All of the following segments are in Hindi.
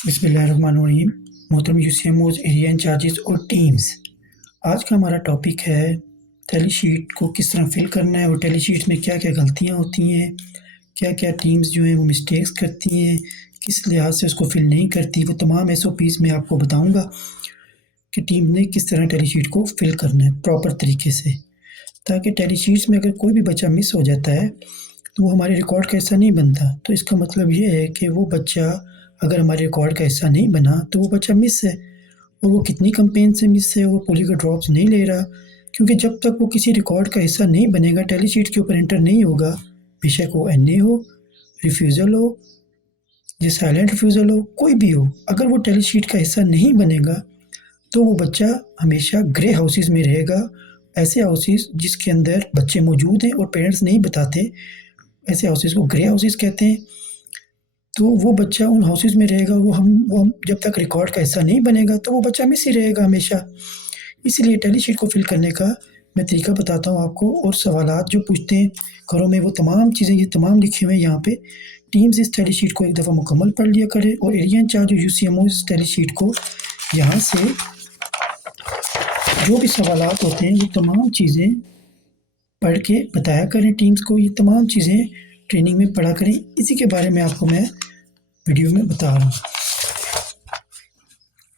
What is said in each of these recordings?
बिस्मिल्लाहिर्रहमानिर्रहीम। मोहतरम यूसीएमओज, एरिया इंचार्जेस और टीम्स। आज का हमारा टॉपिक है टैली शीट को किस तरह फिल करना है और टैली शीट में क्या क्या गलतियाँ होती हैं, क्या क्या टीम्स जो हैं वो मिस्टेक्स करती हैं, किस लिहाज से उसको फिल नहीं करती। वो तमाम एसओपीज़ मैं आपको बताऊंगा कि टीम ने किस तरह टैली शीट को फिल करना है प्रॉपर तरीके से, ताकि टैली शीट्स में अगर कोई भी बच्चा मिस हो जाता है तो वो हमारे रिकॉर्ड का हिस्सा नहीं बनता। तो इसका मतलब ये है कि वो बच्चा अगर हमारे रिकॉर्ड का हिस्सा नहीं बना तो वो बच्चा मिस है, और वो कितनी कंपेन से मिस है, वो पॉलीगॉन ड्रॉप्स नहीं ले रहा, क्योंकि जब तक वो किसी रिकॉर्ड का हिस्सा नहीं बनेगा, टैली शीट के ऊपर एंटर नहीं होगा, बेशक वो एनए हो, रिफ्यूज़ल हो या साइलेंट रिफ्यूज़ल हो, कोई भी हो, अगर वो टैली शीट का हिस्सा नहीं बनेगा तो वो बच्चा हमेशा ग्रे हाउसेस में रहेगा। ऐसे हाउसेस जिसके अंदर बच्चे मौजूद हैं और पेरेंट्स नहीं बताते, ऐसे हाउसेस को ग्रे हाउसेस कहते हैं। तो वो बच्चा उन हाउसेस में रहेगा, वो हम जब तक रिकॉर्ड का हिस्सा नहीं बनेगा तो वो बच्चा मिस ही रहेगा हमेशा। इसीलिए टैली शीट को फिल करने का मैं तरीका बताता हूँ आपको, और सवालात जो पूछते हैं घरों में वो तमाम चीज़ें ये तमाम लिखे हुए हैं यहाँ पे। टीम्स इस टैली शीट को एक दफ़ा मुकम्मल पढ़ लिया करें, और एरिया इंचार्ज और यूसीएमओ इस टैली शीट को यहाँ से जो भी सवालात होते हैं वो तमाम चीज़ें पढ़ के बताया करें टीम्स को। ये तमाम चीज़ें ट्रेनिंग में पढ़ा करें। इसी के बारे में आपको मैं वीडियो में बता रहा हूँ।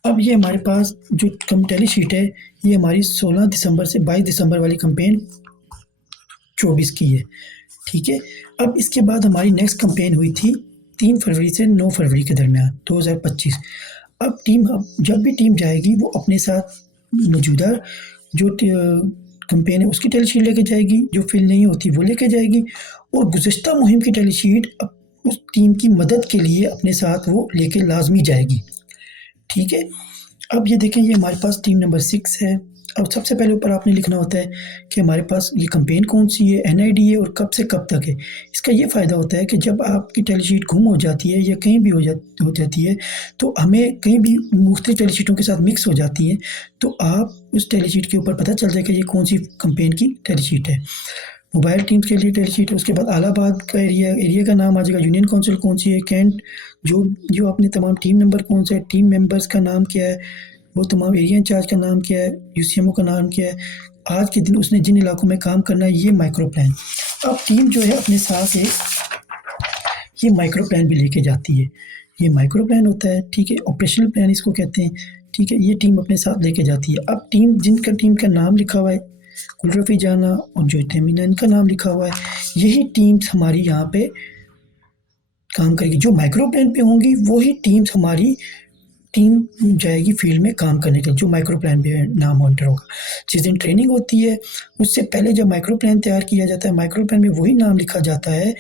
अब ये हमारे पास जो टैली शीट है, ये हमारी 16 दिसंबर से 22 दिसंबर वाली कंपेन 24 की है, ठीक है। अब इसके बाद हमारी नेक्स्ट कंपेन हुई थी 3 फरवरी से 9 फरवरी के दरमियान 2025। अब जब भी टीम जाएगी वो अपने साथ मौजूदा जो कंपेन है उसकी टैली शीट लेके जाएगी, जो फिल नहीं होती वो लेके जाएगी, और गुज़श्ता मुहिम की टैली शीट उस टीम की मदद के लिए अपने साथ वो लेके लाजमी जाएगी, ठीक है। अब ये देखें, ये हमारे पास टीम नंबर 6 है। अब सबसे पहले ऊपर आपने लिखना होता है कि हमारे पास ये कंपेन कौन सी है, एनआईडी है और कब से कब तक है। इसका ये फ़ायदा होता है कि जब आपकी टैली शीट गुम हो जाती है या कहीं भी हो जाती है, तो हमें कहीं भी मुख्तलिफ टैली शीटों के साथ मिक्स हो जाती हैं, तो आप उस टैली शीट के ऊपर पता चल जाएगा ये कौन सी कंपेन की टैली शीट है। मोबाइल टीम्स के लिए टैली शीट है, उसके बाद इलाहाबाद का एरिया का नाम आ जाएगा, यूनियन काउंसिल कौन सी है, कैंट जो जो अपने तमाम टीम नंबर कौन सा है, टीम मेंबर्स का नाम क्या है, वो तमाम एरिया इंचार्ज का नाम क्या है, यूसीएमओ का नाम क्या है, आज के दिन उसने जिन इलाकों में काम करना है, ये माइक्रो प्लान। अब टीम जो है अपने साथ ये माइक्रो प्लान भी लेके जाती है। ये माइक्रो प्लान होता है, ठीक है, ऑपरेशनल प्लान इसको कहते हैं, ठीक है। ये टीम अपने साथ लेके जाती है। अब टीम का नाम लिखा हुआ है, कुलरफ़ी जाना और जो तेमिना, इनका नाम लिखा हुआ है, यही टीम्स हमारी यहाँ पे काम करेगी। जो माइक्रो प्लान पे होंगी वही टीम्स हमारी टीम जाएगी फील्ड में काम करने के लिए, जो माइक्रो प्लान पे नाम मॉनिटर होगा। जिस दिन ट्रेनिंग होती है उससे पहले जब माइक्रो प्लान तैयार किया जाता है, माइक्रो प्लान में वही नाम लिखा जाता है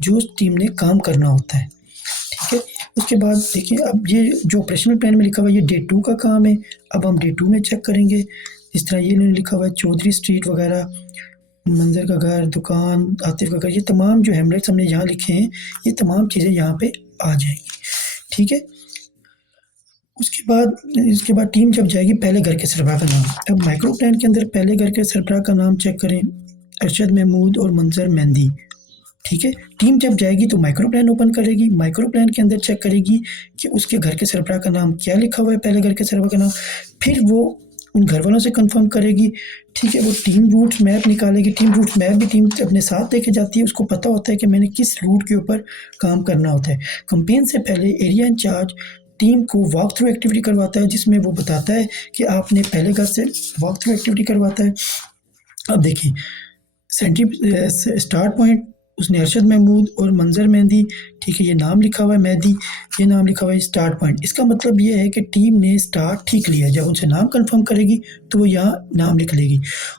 जो उस टीम ने काम करना होता है, ठीक है। उसके बाद देखिए, अब ये जो ऑपरेशनल प्लान में लिखा हुआ है ये डे 2 का काम है। अब हम डे 2 में चेक करेंगे। इस तरह ये इन्होंने लिखा हुआ है चौधरी स्ट्रीट वगैरह, मंजर का घर, दुकान, आतिफ का घर, ये तमाम जो हैमलेट्स हमने यहाँ लिखे हैं ये तमाम चीज़ें यहाँ पे आ जाएंगी, ठीक है। इसके बाद टीम जब जाएगी पहले घर के सरबराह का नाम। अब माइक्रो प्लान के अंदर पहले घर के सरबराह का नाम चेक करें, अरशद महमूद और मंजर मेहंदी, ठीक है। टीम जब जाएगी तो माइक्रो प्लान ओपन करेगी, माइक्रो प्लान के अंदर चेक करेगी कि उसके घर के सरबराह का नाम क्या लिखा हुआ है, पहले घर के सरबराह का नाम। फिर वो उन घर वालों से कंफर्म करेगी, ठीक है। वो टीम रूट मैप निकालेगी। टीम रूट मैप भी टीम अपने साथ लेके जाती है, उसको पता होता है कि मैंने किस रूट के ऊपर काम करना होता है। कंपेन से पहले एरिया इंचार्ज टीम को वॉक थ्रू एक्टिविटी करवाता है, जिसमें वो बताता है कि आपने पहले घर से वॉक थ्रू एक्टिविटी करवाता है। अब देखिए, स्टार्ट पॉइंट उसने अरशद महमूद और मंजर मेहंदी, ठीक है, ये नाम लिखा हुआ है मेहंदी, ये नाम लिखा हुआ है स्टार्ट पॉइंट। इसका मतलब ये है कि टीम ने स्टार्ट ठीक लिया। जब उनसे नाम कंफर्म करेगी तो वो यहाँ नाम लिख लेगी।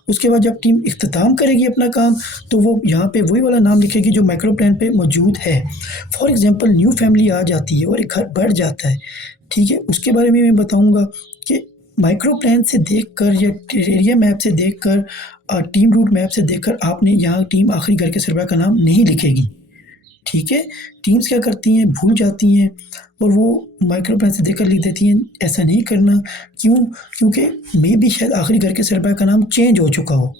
उसके बाद जब टीम इख्तिताम करेगी अपना काम तो वो यहाँ पे वही वाला नाम लिखेगी जो माइक्रो प्लान पे मौजूद है। फॉर एग्जांपल न्यू फैमिली आ जाती है और एक घर बढ़ जाता है, ठीक है, उसके बारे में मैं बताऊँगा कि माइक्रो प्लान से देखकर या एरिया मैप से देखकर, टीम रूट मैप से देखकर आपने यहाँ टीम आखिरी घर के सरबराह का नाम नहीं लिखेगी, ठीक है। टीम्स क्या करती हैं, भूल जाती हैं और वो माइक्रो प्लान से देखकर लिख देती हैं। ऐसा नहीं करना। क्यों? क्योंकि मे भी शायद आखिरी घर के सरबराह का नाम चेंज हो चुका हो,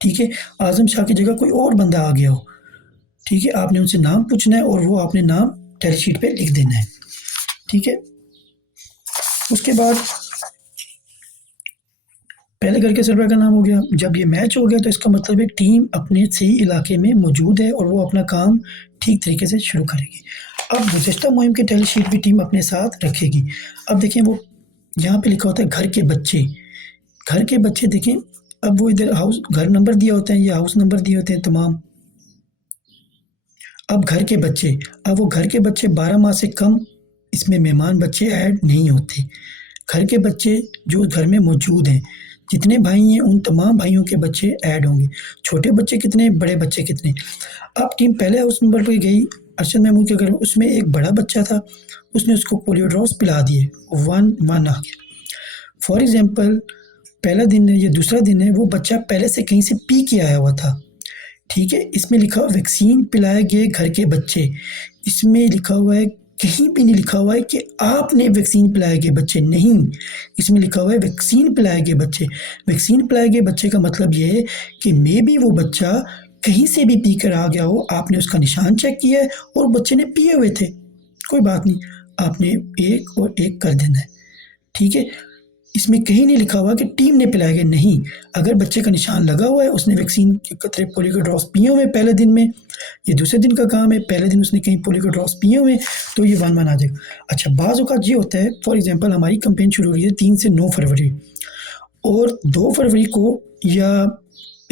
ठीक है, आज़म शाह की जगह कोई और बंदा आ गया हो, ठीक है। आपने उनसे नाम पूछना है और वो आपने नाम टैली शीट पे लिख देना है, ठीक है। उसके बाद पहले घर के सर्वर का नाम हो गया। जब ये मैच हो गया तो इसका मतलब है टीम अपने सही इलाके में मौजूद है और वो अपना काम ठीक तरीके से शुरू करेगी। अब गुज़िश्ता मुहिम की टैली शीट भी टीम अपने साथ रखेगी। अब देखें वो यहाँ पे लिखा होता है घर के बच्चे। घर के बच्चे देखें, अब वो इधर हाउस घर नंबर दिए होते हैं, ये हाउस नंबर दिए होते हैं तमाम। अब घर के बच्चे, अब वो घर के बच्चे 12 माह से कम इसमें मेहमान बच्चे ऐड नहीं होते। घर के बच्चे जो घर में मौजूद हैं, जितने भाई हैं उन तमाम भाइयों के बच्चे ऐड होंगे। छोटे बच्चे कितने, बड़े बच्चे कितने। अब टीम पहले हाउस नंबर पे गई अरशद महमूद के घर में, उसमें एक बड़ा बच्चा था, उसने उसको पोलियो ड्रॉप्स पिला दिए, 1-1 आ गया। फॉर एग्जांपल पहला दिन है, ये दूसरा दिन है, वो बच्चा पहले से कहीं से पी के आया हुआ था, ठीक है। इसमें लिखा हुआ वैक्सीन पिलाए गए घर के बच्चे, इसमें लिखा हुआ है, कहीं भी नहीं लिखा हुआ है कि आपने वैक्सीन पिलाए गए बच्चे, नहीं, इसमें लिखा हुआ है वैक्सीन पिलाए गए बच्चे। वैक्सीन पिलाए गए बच्चे का मतलब ये है कि मे बी वो बच्चा कहीं से भी पी कर आ गया हो, आपने उसका निशान चेक किया है और बच्चे ने पिए हुए थे, कोई बात नहीं, आपने 1 और 1 कर देना है, ठीक है। इसमें कहीं नहीं लिखा हुआ कि टीम ने पिलाए गए, नहीं। अगर बच्चे का निशान लगा हुआ है, उसने वैक्सीन के कतरे पोलियो के ड्रॉप्स पिए हुए पहले दिन में, ये दूसरे दिन का काम है, पहले दिन उसने कहीं पोलियो के ड्रॉप्स पिए हुए, तो ये 1-1 आ जाएगा। अच्छा, बाज़ औक़ात ये होता है, फॉर एग्जांपल हमारी कैंपेन शुरू हुई है 3 से 9 फरवरी और 2 फरवरी को या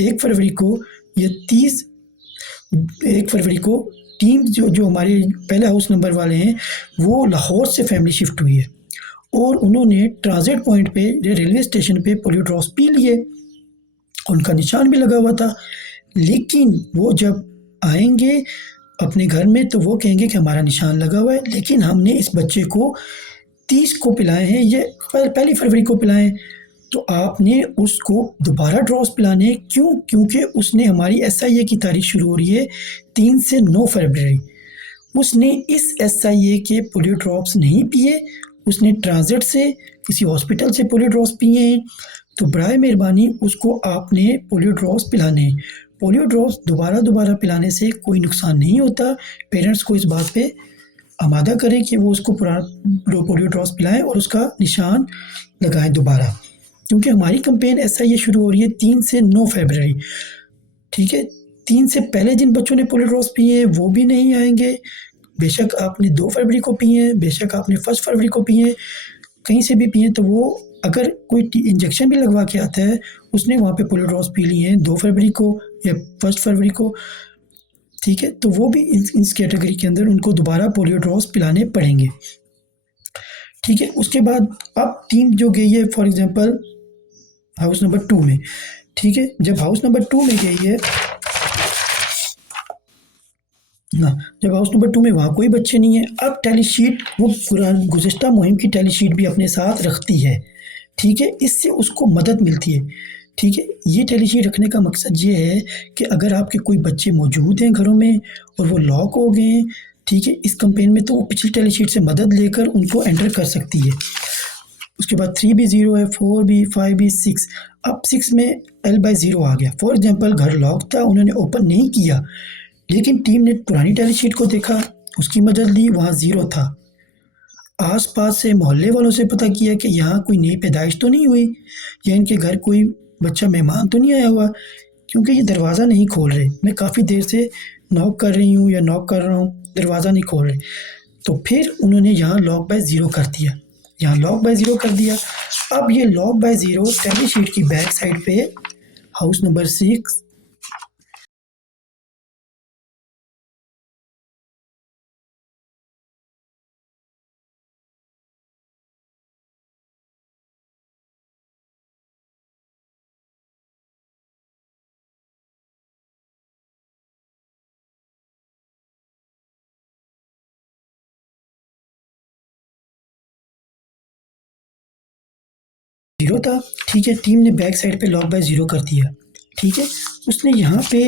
1 फरवरी को या 1 फरवरी को टीम जो हमारे पहले हाउस नंबर वाले हैं, वो लाहौर से फैमिली शिफ्ट हुई है और उन्होंने ट्रांजिट पॉइंट पे रेलवे स्टेशन पे पोलियो ड्रॉप्स पी लिए, उनका निशान भी लगा हुआ था। लेकिन वो जब आएंगे अपने घर में तो वो कहेंगे कि हमारा निशान लगा हुआ है, लेकिन हमने इस बच्चे को 30 को पिलाए हैं, ये 1 फरवरी को पिलाए, तो आपने उसको दोबारा ड्रॉप्स पिलाने हैं। क्यों? क्योंकि उसने हमारी SIA की तारीख शुरू हो रही है 3 से 9 फरवरी, उसने इस SIA के पोलियो ड्रॉप्स नहीं पिए, उसने ट्रांजिट से किसी हॉस्पिटल से पोलियो ड्रॉप्स पिए हैं, तो बराए मेहरबानी उसको आपने पोलियो ड्रॉप्स पिलाने हैं। पोलियो ड्रॉप्स दोबारा पिलाने से कोई नुकसान नहीं होता। पेरेंट्स को इस बात पे आमादा करें कि वो उसको पोलियो ड्रॉप्स पिलाएं और उसका निशान लगाएं दोबारा, क्योंकि हमारी कैंपेन SIA शुरू हो रही है 3 से 9 फरवरी, ठीक है। 3 से पहले जिन बच्चों ने पोलियो ड्रॉप्स पिए हैं वो भी नहीं आएंगे, बेशक आपने 2 फरवरी को पिए हैं, बेशक आपने 1 फरवरी को पिए हैं, कहीं से भी पिए, तो वो अगर कोई इंजेक्शन भी लगवा के आता है, उसने वहाँ पे पोलियो ड्रॉप्स पी लिए हैं 2 फरवरी को या 1 फरवरी को, ठीक है, तो वो भी इस कैटेगरी के अंदर उनको दोबारा पोलियो ड्रॉप्स पिलाने पड़ेंगे, ठीक है। उसके बाद अब टीम जो गई है फॉर एग्जांपल हाउस नंबर 2 में, ठीक है, जब हाउस नंबर 2 में गई है ना, जब हाउस नंबर 2 में वहाँ कोई बच्चे नहीं है, अब टैली शीट वो गुज़िश्ता मुहिम की टैली शीट भी अपने साथ रखती है, ठीक है, इससे उसको मदद मिलती है, ठीक है। ये टैली शीट रखने का मकसद ये है कि अगर आपके कोई बच्चे मौजूद हैं घरों में और वो लॉक हो गए हैं, ठीक है, इस कैंपेन में, तो वो पिछली टैली शीट से मदद लेकर उनको एंटर कर सकती है। उसके बाद 3 भी 0 है, 4 भी, 5 भी, 6, अब 6 में L/0 आ गया। फॉर एग्जांपल घर लॉक था, उन्होंने ओपन नहीं किया, लेकिन टीम ने पुरानी टैली शीट को देखा, उसकी मदद ली, वहाँ 0 था। आसपास से मोहल्ले वालों से पता किया कि यहाँ कोई नई पैदाइश तो नहीं हुई या इनके घर कोई बच्चा मेहमान तो नहीं आया हुआ, क्योंकि ये दरवाज़ा नहीं खोल रहे, मैं काफ़ी देर से नॉक कर रही हूँ या नॉक कर रहा हूँ, दरवाज़ा नहीं खोल रहे, तो फिर उन्होंने यहाँ लॉक बाय 0 कर दिया, यहाँ लॉक बाय 0 कर दिया। अब ये लॉक बाय 0 टैली शीट की बैक साइड पे हाउस नंबर 6 0 था, ठीक है, टीम ने बैक साइड पे लॉक बाय 0 कर दिया, ठीक है। उसने यहाँ पे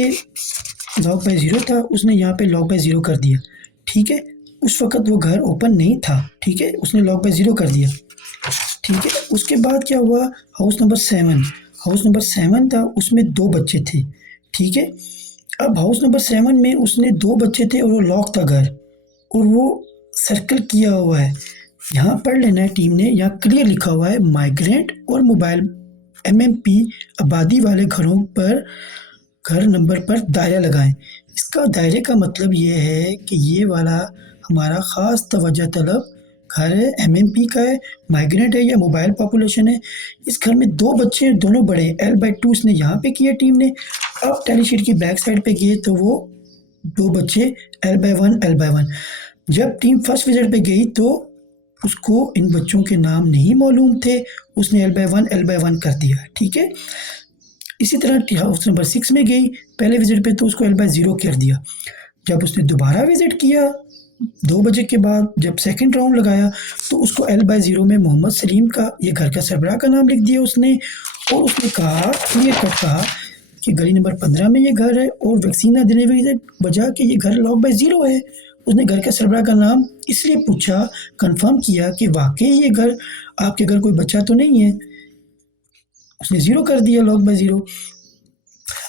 लॉक बाय 0 था, उसने यहाँ पे लॉक बाय 0 कर दिया, ठीक है। उस वक़्त वो घर ओपन नहीं था, ठीक है, उसने लॉक बाय 0 कर दिया, ठीक है। उसके बाद क्या हुआ, हाउस नंबर 7 था, उसमें 2 बच्चे थे, ठीक है। अब हाउस नंबर 7 में उसने 2 बच्चे थे और वो लॉक था घर और वो सर्कल किया हुआ है, यहाँ पढ़ लेना है टीम ने, यहाँ क्लियर लिखा हुआ है माइग्रेंट और मोबाइल एमएमपी आबादी वाले घरों पर घर नंबर पर दायरा लगाएं। इसका दायरे का मतलब ये है कि ये वाला हमारा ख़ास तवज्जो तलब घर है, एमएमपी का है, माइग्रेंट है या मोबाइल पॉपुलेशन है। इस घर में 2 बच्चे हैं, दोनों बड़े हैं। L/2 इसने यहाँ पे किया टीम ने। अब टैली शीट की बैक साइड पे गए तो वो 2 बच्चे L/1 जब टीम फर्स्ट विजिट पे गई तो उसको इन बच्चों के नाम नहीं मालूम थे, उसने L/1 कर दिया, ठीक है। इसी तरह हाउस नंबर 6 में गई पहले विजिट पे तो उसको L/0 कर दिया। जब उसने दोबारा विजिट किया 2 बजे के बाद, जब सेकंड राउंड लगाया तो उसको L/0 में मोहम्मद सलीम का, ये घर का सरबराह का नाम लिख दिया उसने। और उसने कहा, क्लियर कट कहा कि गली नंबर 15 में ये घर है और वैक्सीन ना देने की वजह कि ये घर log/0 है। उसने घर के सरबराह का नाम इसलिए पूछा, कंफर्म किया कि वाकई ये घर आपके घर कोई बच्चा तो नहीं है। उसने 0 कर दिया log/0।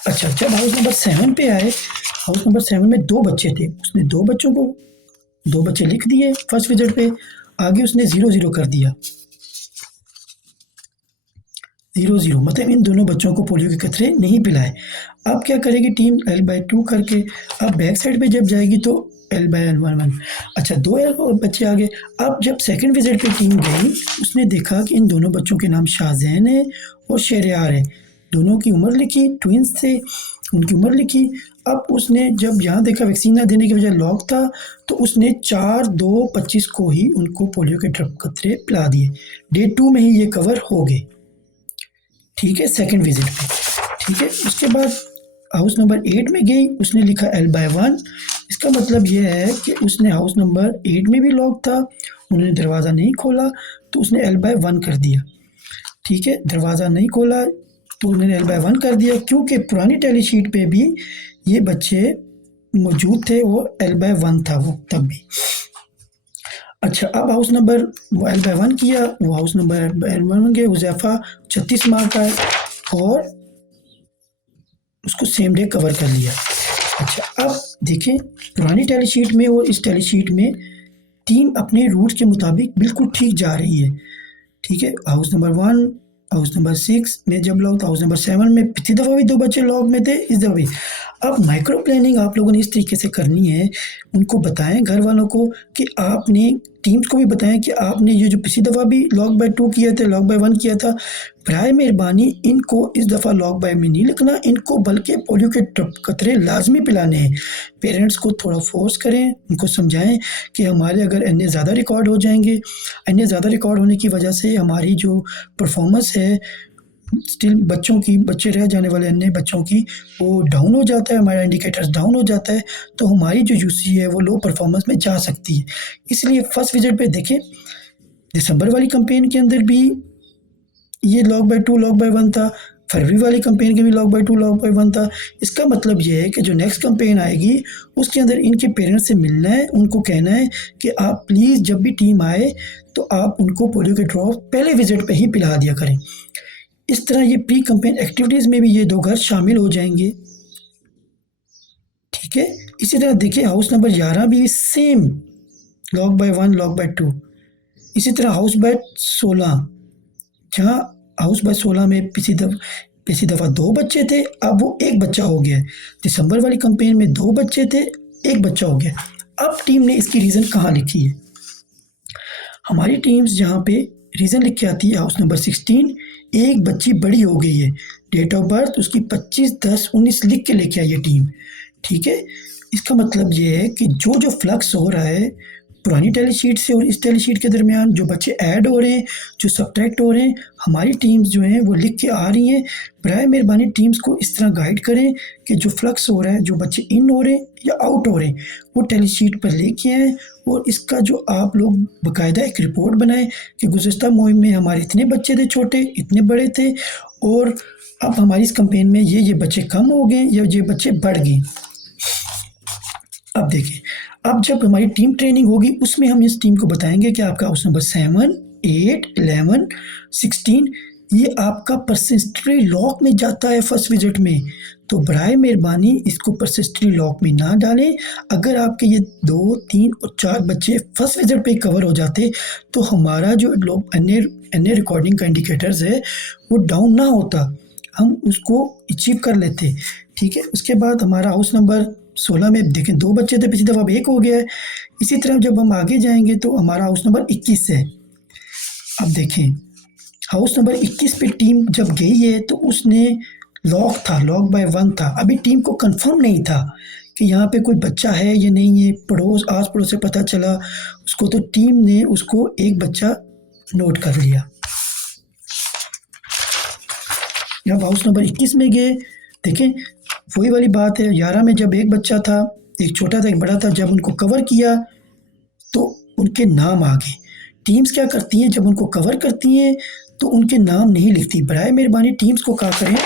अच्छा, जब हाउस नंबर 7 पे आए, हाउस नंबर 7 में 2 बच्चे थे। उसने 2 बच्चों को 2 बच्चे लिख दिए फर्स्ट विजिट पे। आगे उसने 0 कर दिया। 0 मतलब इन दोनों बच्चों को पोलियो के कतरे नहीं पिलाए। अब क्या करेगी टीम L/2 करके। अब बैक साइड पे जब जाएगी तो L/1। अच्छा, 2 बच्चे आ गए। अब जब सेकंड विजिट पे टीम गई, उसने देखा कि इन दोनों बच्चों के नाम शाहजैन है और शहरयार है। दोनों की उम्र लिखी, ट्विंस थे, उनकी उम्र लिखी। अब उसने जब यहाँ देखा वैक्सीन ना देने की वजह लॉक था, तो उसने 4/2/25 को ही उनको पोलियो के ड्रॉप कतरे पिला दिए। डे 2 में ही ये कवर हो गए, ठीक है, सेकंड विजिट पे, ठीक है। उसके बाद हाउस नंबर 8 में गई, उसने लिखा L/1। इसका मतलब ये है कि उसने हाउस नंबर 8 में भी लॉक था, उन्होंने दरवाज़ा नहीं खोला तो उसने L/1 कर दिया, ठीक है। दरवाज़ा नहीं खोला तो उन्होंने L/1 कर दिया, क्योंकि पुरानी टैली शीट पे भी ये बच्चे मौजूद थे और L/1 था वो तब भी। अच्छा, अब हाउस नंबर L/1 किया, वो हाउस नंबर L/1 के हुज़ैफ़ा 36 माह का है और उसको सेम डे कवर कर लिया। अच्छा, अब देखें पुरानी टैली शीट में और इस टैली शीट में टीम अपने रूट्स के मुताबिक बिल्कुल ठीक जा रही है, ठीक है। हाउस नंबर 1, हाउस नंबर 6 में जब लॉग, हाउस नंबर 7 में पिछली दफ़ा भी 2 बच्चे लॉग में थे, इस दफ़ा भी। अब माइक्रो प्लानिंग आप लोगों ने इस तरीके से करनी है, उनको बताएं घर वालों को कि आपने, टीम्स को भी बताएं कि आपने ये जो पिछली दफ़ा भी log/2 किया था, log/1 किया था, बराए मेहरबानी इनको इस दफ़ा log/में नहीं लिखना, इनको बल्कि पोलियो के कतरे लाजमी पिलाने हैं। पेरेंट्स को थोड़ा फोर्स करें, उनको समझाएं कि हमारे अगर इतने ज़्यादा रिकॉर्ड हो जाएंगे, इतने ज़्यादा रिकॉर्ड होने की वजह से हमारी जो परफॉर्मेंस है स्टिल बच्चे रह जाने वाले अन्य बच्चों की वो डाउन हो जाता है, हमारा इंडिकेटर्स डाउन हो जाता है, तो हमारी जो यूसी है वो लो परफॉर्मेंस में जा सकती है। इसलिए फर्स्ट विजिट पे देखें, दिसंबर वाली कैंपेन के अंदर भी ये log/2 log/1 था, फरवरी वाली कैंपेन के भी log/2 log/1 था। इसका मतलब ये है कि जो नेक्स्ट कैंपेन आएगी उसके अंदर इनके पेरेंट्स से मिलना है, उनको कहना है कि आप प्लीज़ जब भी टीम आए तो आप उनको पोलियो के ड्रॉप पहले विजिट पे ही पिला दिया करें। इस तरह ये प्री कैंपेन एक्टिविटीज़ में भी ये 2 घर शामिल हो जाएंगे, ठीक है। इसी तरह देखिए हाउस नंबर 11 भी सेम log/1 log/2। इसी तरह हाउस बाय 16, जहाँ हाउस बाय 16 में पिछली दफ़ा 2 बच्चे थे, अब वो 1 बच्चा हो गया है। दिसंबर वाली कैंपेन में 2 बच्चे थे, 1 बच्चा हो गया। अब टीम ने इसकी रीज़न कहाँ लिखी है? हमारी टीम्स जहाँ पे रीज़न लिख के आती है हाउस नंबर 16, एक बच्ची बड़ी हो गई है, डेट ऑफ बर्थ उसकी 25/10/19 लिख के लेके आई है टीम, ठीक है। इसका मतलब ये है कि जो जो फ्लक्स हो रहा है पुरानी टैली शीट से और इस टैली शीट के दरमियान, जो बच्चे ऐड हो रहे हैं, जो सब्ट्रैक्ट हो रहे हैं, हमारी टीम्स जो हैं वो लिख के आ रही हैं। बराए मेहरबानी टीम्स को इस तरह गाइड करें कि जो फ्लक्स हो रहा है, जो बच्चे इन हो रहे हैं या आउट हो रहे हैं, वो टैली शीट पर लेके आएँ और इसका जो आप लोग बाकायदा एक रिपोर्ट बनाएं कि गुज़िश्ता मुहिम में हमारे इतने बच्चे थे छोटे, इतने बड़े थे और अब हमारी इस कैंपेन में ये बच्चे कम हो गए या ये बच्चे बढ़ गए। अब देखें, अब जब हमारी टीम ट्रेनिंग होगी उसमें हम इस टीम को बताएंगे कि आपका हाउस नंबर 7, 8, 11, 16 ये आपका परसिस्टरी लॉक में जाता है फर्स्ट विजिट में, तो बराए मेहरबानी इसको परसिस्टरी लॉक में ना डालें। अगर आपके ये 2, 3 और 4 बच्चे फर्स्ट विजिट पे कवर हो जाते तो हमारा जो अन्य रिकॉर्डिंग का इंडिकेटर्स है वो डाउन ना होता, हम उसको अचीव कर लेते। ठीक है, उसके बाद हमारा हाउस नंबर 16 में देखें 2 बच्चे थे, पिछली दफ़ा अब 1 हो गया है। इसी तरह जब हम आगे जाएंगे तो हमारा हाउस नंबर 21 है। अब देखें हाउस नंबर 21 पे टीम जब गई है तो उसने लॉक था, लॉक बाय 1 था। अभी टीम को कंफर्म नहीं था कि यहाँ पे कोई बच्चा है या नहीं है, आस पड़ोस से पता चला उसको, तो टीम ने उसको एक बच्चा नोट कर लिया। जब हाउस नंबर 21 में गए, देखें वही वाली बात है, 11 में जब एक बच्चा था, एक छोटा था एक बड़ा था, जब उनको कवर किया तो उनके नाम आ गए। टीम्स क्या करती हैं, जब उनको कवर करती हैं तो उनके नाम नहीं लिखती। बराए मेहरबानी टीम्स को कहा करें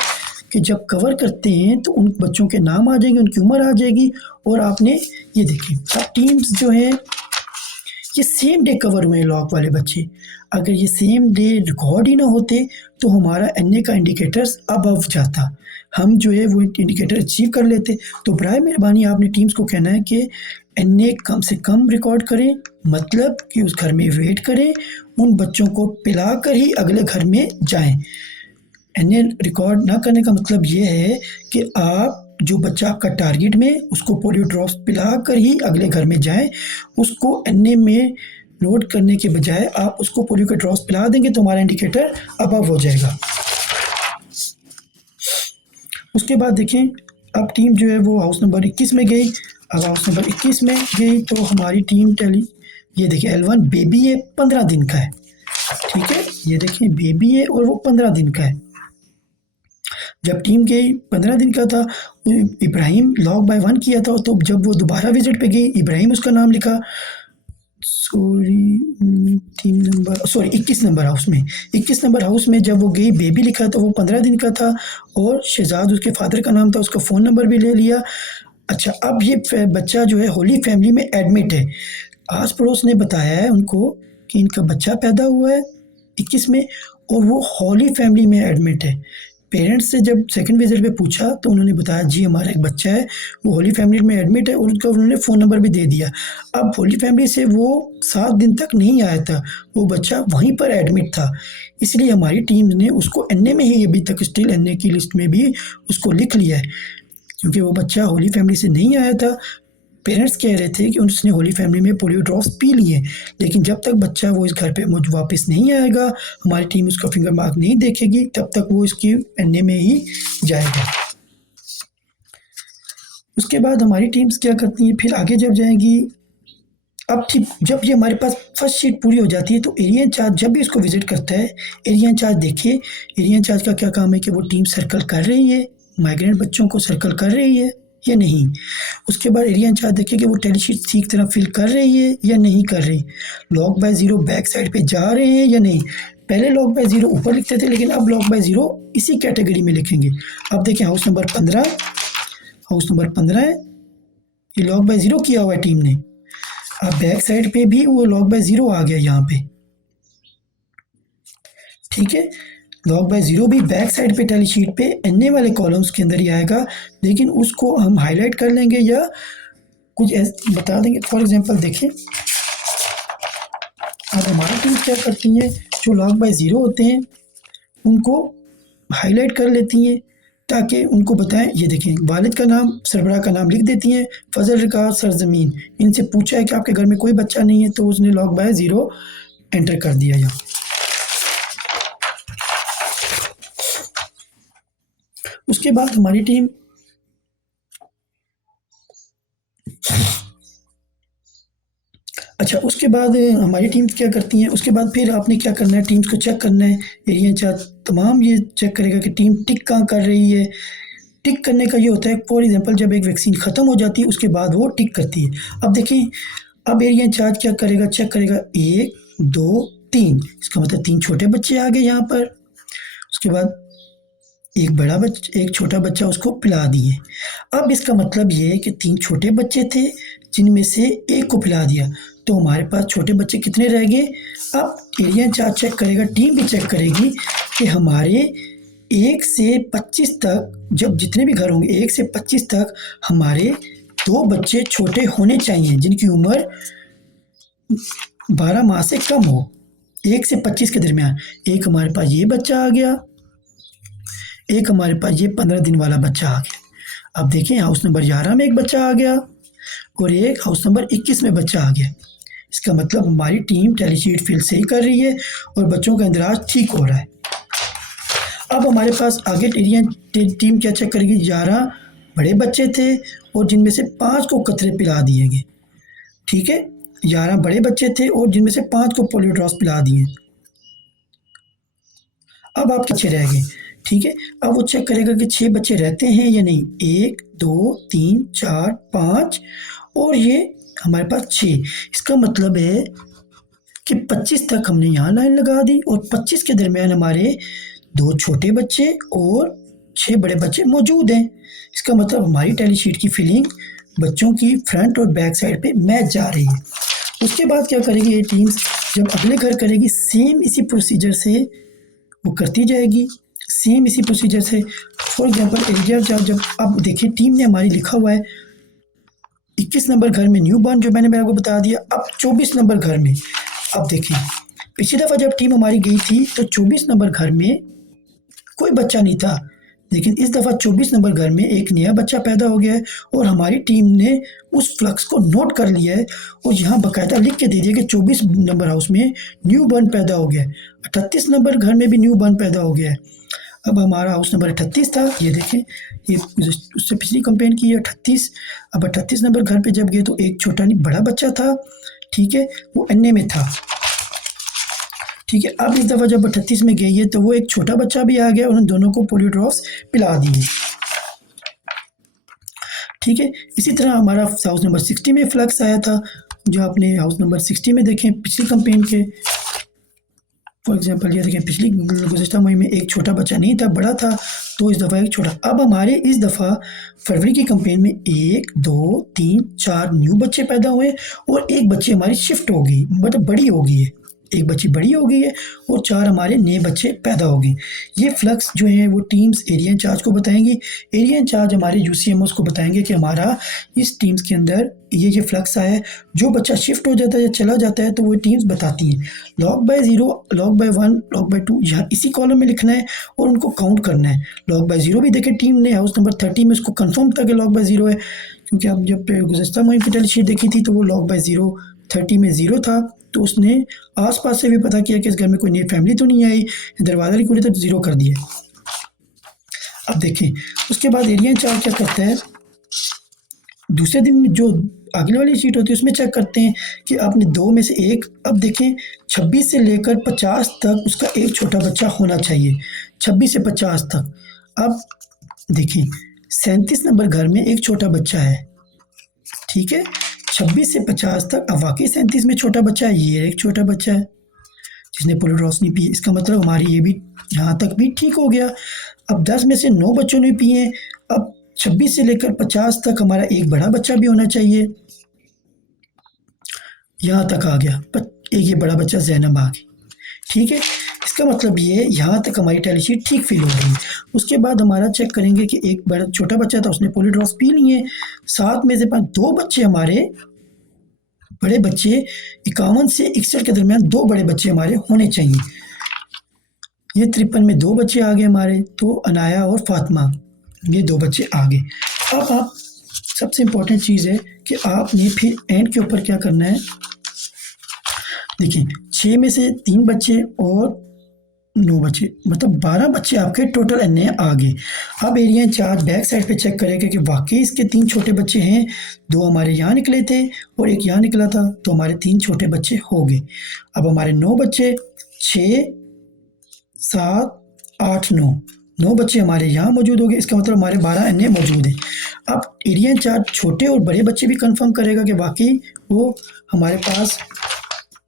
कि जब कवर करते हैं तो उन बच्चों के नाम आ जाएंगे, उनकी उम्र आ जाएगी, और आपने ये देखें अब टीम्स जो है ये सेम डे कवर हुए हैं लॉक वाले बच्चे। अगर ये सेम डे रिकॉर्ड ही ना होते तो हमारा एनए का इंडिकेटर्स अबव जाता, हम जो है वो इंडिकेटर अचीव कर लेते। तो बराए मेहरबानी आपने टीम्स को कहना है कि एनए कम से कम रिकॉर्ड करें, मतलब कि उस घर में वेट करें, उन बच्चों को पिला कर ही अगले घर में जाएं। एनए रिकॉर्ड ना करने का मतलब ये है कि आप जो बच्चा आपका टारगेट में उसको पोलियो ड्रॉप्स पिला कर ही अगले घर में जाएं। उसको एनए में नोट करने के बजाय आप उसको पोलियो के ड्रॉप्स पिला देंगे तो हमारा इंडिकेटर अबव हो जाएगा। उसके बाद देखें अब टीम जो है वो हाउस नंबर 21 में गई। अब हाउस नंबर 21 में गई तो हमारी टीम ये देखिए L1 बेबी है, 15 दिन का है। ठीक है, ये देखिए बेबी है और वो 15 दिन का है। जब टीम गई 15 दिन का था, इब्राहिम लॉक बाय 1 किया था, तो जब वो दोबारा विजिट पे गई इब्राहिम उसका नाम लिखा, टीम नंबर 21 नंबर हाउस में, 21 नंबर हाउस में जब वो गई बेबी लिखा तो वो 15 दिन का था, और शहजाद उसके फादर का नाम था, उसका फ़ोन नंबर भी ले लिया। अच्छा, अब ये बच्चा जो है होली फैमिली में एडमिट है। आस पड़ोस ने बताया है उनको कि इनका बच्चा पैदा हुआ है 21 में और वो होली फैमिली में एडमिट है। पेरेंट्स से जब सेकंड विजिट पे पूछा तो उन्होंने बताया जी हमारा एक बच्चा है, वो होली फैमिली में एडमिट है, और उनका उन्होंने फ़ोन नंबर भी दे दिया। अब होली फैमिली से वो 7 दिन तक नहीं आया था, वो बच्चा वहीं पर एडमिट था, इसलिए हमारी टीम ने उसको एनए में ही अभी तक स्टिल एनए की लिस्ट में भी उसको लिख लिया है, क्योंकि वो बच्चा होली फैमिली से नहीं आया था। पेरेंट्स कह रहे थे कि उसने होली फैमिली में पोलियो ड्रॉप्स पी लिए, लेकिन जब तक बच्चा वो इस घर पे मुझ वापस नहीं आएगा, हमारी टीम उसका फिंगर मार्क नहीं देखेगी, तब तक वो इसकी एनए में ही जाएगा। उसके बाद हमारी टीम्स क्या करती हैं, फिर आगे जब जाएंगी, अब ठीक जब ये हमारे पास फर्स्ट शीट पूरी हो जाती है तो एरिया इंचार्ज जब भी इसको विजिट करता है, एरिया इंचार्ज देखिए एरिया इंचार्ज का क्या काम है कि वो टीम सर्कल कर रही है, माइग्रेंट बच्चों को सर्कल कर रही है या नहीं। उसके बाद एरिया इंचार्ज देखिए कि वो टेली शीट ठीक तरह फिल कर रही है या नहीं कर रही, लॉक बाय 0 बैक साइड पे जा रहे हैं या नहीं। पहले लॉक बाय 0 ऊपर लिखते थे, लेकिन अब लॉक बाय 0 इसी कैटेगरी में लिखेंगे। अब देखें हाउस नंबर 15 है, ये लॉक बाय 0 किया हुआ है टीम ने। अब बैक साइड पे भी वो लॉक बाय 0 आ गया यहाँ पे। ठीक है, लॉक बाय 0 भी बैक साइड पे टैली शीट पे एनए वाले कॉलम्स के अंदर ही आएगा, लेकिन उसको हम हाईलाइट कर लेंगे या कुछ ऐसे बता देंगे। फॉर एग्जांपल देखिए अब हमारी टीम क्या करती हैं, जो लॉक बाय 0 होते हैं उनको हाईलाइट कर लेती हैं ताकि उनको बताएं। ये देखें वालिद का नाम, सरबराह का नाम लिख देती हैं, फजल रिकाज सरजमीन, इनसे पूछा है कि आपके घर में कोई बच्चा नहीं है तो उसने लॉक बाय 0 एंटर कर दिया यहाँ। उसके बाद हमारी टीम उसके बाद हमारी टीम्स क्या करती हैं, उसके बाद फिर आपने क्या करना है, टीम्स को चेक करना है। एरिया इंचार्ज तमाम ये चेक करेगा कि टीम टिक कहाँ कर रही है। टिक करने का ये होता है, फॉर एग्जांपल जब एक वैक्सीन ख़त्म हो जाती है उसके बाद वो टिक करती है। अब देखें अब एरिया इंचार्ज क्या करेगा, चेक करेगा 1 2 3, इसका मतलब 3 छोटे बच्चे आ गए यहाँ पर। उसके बाद एक छोटा बच्चा उसको पिला दिए। अब इसका मतलब ये है कि 3 छोटे बच्चे थे जिनमें से एक को पिला दिया, तो हमारे पास छोटे बच्चे कितने रह गए। अब एरिया इंचार्ज चेक करेगा, टीम भी चेक करेगी कि हमारे 1 से 25 तक, जब जितने भी घर होंगे 1 से 25 तक हमारे 2 बच्चे छोटे होने चाहिए जिनकी उम्र 12 माह से कम हो, 1 से 25 के दरमियान। एक हमारे पास ये बच्चा आ गया, एक हमारे पास ये 15 दिन वाला बच्चा आ गया। अब देखिए हाउस नंबर 11 में एक बच्चा आ गया और एक हाउस नंबर 21 में बच्चा आ गया। इसका मतलब हमारी टीम टैलीशीट फिल सही कर रही है और बच्चों का इंदराज ठीक हो रहा है। अब हमारे पास आगे टीम क्या चेक करेगी, 11 बड़े बच्चे थे और जिनमें से 5 को कतरे पिला दिए गए। ठीक है, 11 बड़े बच्चे थे और जिनमें से 5 को पोलियो ड्रॉप्स पिला दिए। अब आप बच्चे रह गए। ठीक है, अब वो चेक करेगा कि 6 बच्चे रहते हैं या नहीं। 1 2 3 4 5 और ये हमारे पास 6। इसका मतलब है कि 25 तक हमने यहाँ लाइन लगा दी और 25 के दरमियान हमारे 2 छोटे बच्चे और 6 बड़े बच्चे मौजूद हैं। इसका मतलब हमारी टैली शीट की फिलिंग बच्चों की फ्रंट और बैक साइड पे मैच जा रही है। उसके बाद क्या करेगी ये टीम्स, जब अगले घर करेगी सेम इसी प्रोसीजर से वो करती जाएगी, सेम इसी प्रोसीजर से। फॉर एग्जांपल एरिया जब अब देखिए टीम ने हमारी लिखा हुआ है 21 नंबर घर में न्यू बॉर्न, जो मैंने आपको बता दिया। अब 24 नंबर घर में, अब देखिए पिछली दफ़ा जब टीम हमारी गई थी तो 24 नंबर घर में कोई बच्चा नहीं था, लेकिन इस दफ़ा 24 नंबर घर में एक नया बच्चा पैदा हो गया है और हमारी टीम ने उस फ्लक्स को नोट कर लिया है और यहाँ बाकायदा लिख के दे दिया कि 24 नंबर हाउस में न्यू बॉर्न पैदा हो गया है। 38 नंबर घर में भी न्यू बॉर्न पैदा हो गया है। अब हमारा हाउस नंबर 38 था, ये देखें, ये उससे पिछली कंपेन की है 38। अब 38 नंबर घर पे जब गए तो एक छोटा नहीं बड़ा बच्चा था। ठीक है, वो अन्य में था। ठीक है, अब इस दफ़ा जब 38 में गई है तो वो एक छोटा बच्चा भी आ गया और उन दोनों को पोलियो ड्रॉप्स पिला दिए। ठीक है, इसी तरह हमारा हाउस नंबर 60 में फ्लक्स आया था, जो आपने हाउस नंबर 60 में देखें पिछली कंपेन के। फॉर एग्जांपल ये देखें, पिछली गुज़श्ता मुहिम में एक छोटा बच्चा नहीं था, बड़ा था, तो इस दफ़ा एक छोटा। अब हमारे इस दफ़ा फरवरी की कंपेन में 1 2 3 4 न्यू बच्चे पैदा हुए और एक बच्चे हमारी शिफ्ट हो गई, मतलब बड़ी हो गई है, एक बच्ची बड़ी हो गई है और 4 हमारे नए बच्चे पैदा हो गए। ये फ्लक्स जो है वो टीम्स एरिया इंचार्ज को बताएंगी, एरिया इंचार्ज हमारे यूसीएमओस को बताएंगे कि हमारा इस टीम्स के अंदर ये फ्लक्स आया है। जो बच्चा शिफ्ट हो जाता है या चला जाता है तो वो टीम्स बताती हैं। Log by 0, log by 1, log by 2 यहाँ इसी कॉलम में लिखना है और उनको काउंट करना है। लॉग बाय 0 भी देखें टीम ने हाउस नंबर 30 में उसको कन्फर्म था कि लॉग बाय 0 है, क्योंकि आप जब गुज़श्ता मुहिम की टैली शीट देखी थी तो वो लॉग बाय 0 30 में 0 था, तो उसने आसपास से भी पता किया कि इस घर में कोई नई फैमिली तो नहीं आई, दरवाज़ा नहीं खुली, तो 0 कर दिया। अब देखें उसके बाद एरिया इंचार्ज क्या करता है, दूसरे दिन जो अगले वाली शीट होती है उसमें चेक करते हैं कि आपने 2 में से 1, अब देखें 26 से लेकर 50 तक उसका एक छोटा बच्चा होना चाहिए, 26 से 50 तक। अब देखें 37 नंबर घर में एक छोटा बच्चा है। ठीक है, 26 से 50 तक, अब वाकई 37 में छोटा बच्चा है, ये एक छोटा बच्चा है जिसने पोलियो ड्रॉप्स नहीं पी। इसका मतलब हमारी ये भी यहाँ तक भी ठीक हो गया। अब 10 में से 9 बच्चों ने पिए। अब 26 से लेकर 50 तक हमारा एक बड़ा बच्चा भी होना चाहिए, यहाँ तक आ गया, एक ये बड़ा बच्चा ज़ैनब आ गई। ठीक है, इसका मतलब ये यहाँ तक हमारी टैली शीट ठीक फील हो गई। उसके बाद हमारा चेक करेंगे कि एक बड़ा छोटा बच्चा था, उसने पोलियो ड्रॉप्स पी लिए। 7 में से 2 बच्चे हमारे बड़े बच्चे, 51 से 61 के दरमियान 2 बड़े बच्चे हमारे होने चाहिए। ये 53 में 2 बच्चे आ गए हमारे, तो अनाया और फातिमा, ये 2 बच्चे आ गए। अब आप सबसे इम्पोर्टेंट चीज़ है कि आपने फिर एंड के ऊपर क्या करना है। देखिए 6 में से 3 बच्चे और 9 बच्चे, मतलब 12 बच्चे आपके टोटल एन आ गए। अब एरिया इंचार्ज बैक साइड पे चेक करेगा कि वाकई इसके 3 छोटे बच्चे हैं, 2 हमारे यहाँ निकले थे और एक यहाँ निकला था, तो हमारे 3 छोटे बच्चे हो गए। अब हमारे 9 बच्चे, 6 7 8 9 बच्चे हमारे यहाँ मौजूद हो गए। इसका मतलब हमारे 12 एन मौजूद हैं। अब एरिया इंचार्ज छोटे और बड़े बच्चे भी कंफर्म करेगा कि वाकई वो हमारे पास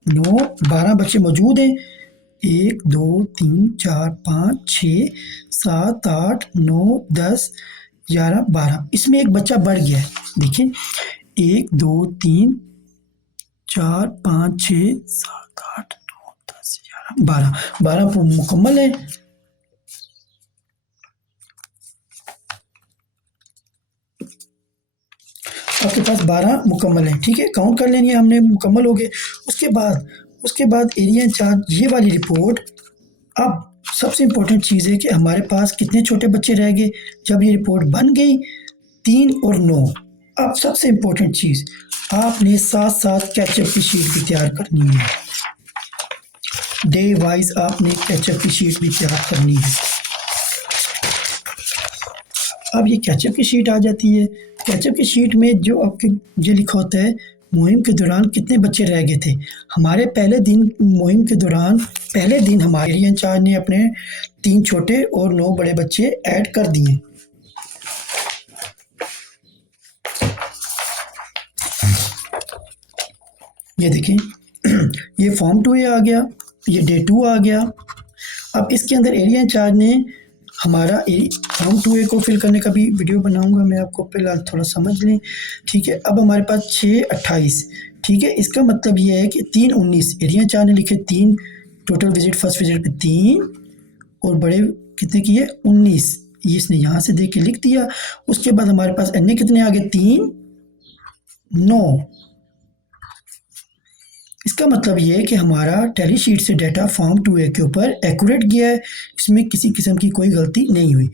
12 बच्चे मौजूद हैं। 1 2 3 4 5 6 7 8 9 10 11 12, इसमें एक बच्चा बढ़ गया है। देखिए 1 2 3 4 5 6 7 8 9 10 11 12 मुकम्मल है। आपके पास 12 मुकम्मल हैं, ठीक है, काउंट कर लेनी है हमने, मुकम्मल हो गए। उसके बाद एरिया इंचार्ज ये वाली रिपोर्ट। अब सबसे इम्पोर्टेंट चीज़ है कि हमारे पास कितने छोटे बच्चे रह गए जब ये रिपोर्ट बन गई, 3 और 9। अब सबसे इम्पोर्टेंट चीज़, आपने साथ साथ कैचअप की शीट भी तैयार करनी है, डे वाइज आपने कैचअप की शीट भी तैयार करनी है। अब ये कैचअप की शीट आ जाती है। कैचअप की शीट में जो आपके ये लिखा होता है मुहिम के दौरान कितने बच्चे रह गए थे। हमारे पहले दिन मुहिम के दौरान पहले दिन हमारे एरिया इंचार्ज ने अपने 3 छोटे और 9 बड़े बच्चे ऐड कर दिए। ये देखें ये फॉर्म 2A आ गया, ये डे 2 आ गया। अब इसके अंदर एरिया इंचार्ज ने हमारा फॉर्म 2A को फिल करने का भी वीडियो बनाऊंगा मैं, आपको फिलहाल थोड़ा समझ लें, ठीक है। अब हमारे पास 6-28, ठीक है। इसका मतलब ये है कि 3-19 एरिया इंचार्ज ने लिखे 3 टोटल विजिट, फर्स्ट विजिट पे 3 और बड़े कितने किए 19, ये इसने यहाँ से देख के लिख दिया। उसके बाद हमारे पास अन्य कितने आ गए 3, 9। इसका मतलब ये है कि हमारा टैली शीट से डाटा फॉर्म 2A के ऊपर एक्यूरेट गया है, इसमें किसी किस्म की कोई गलती नहीं हुई,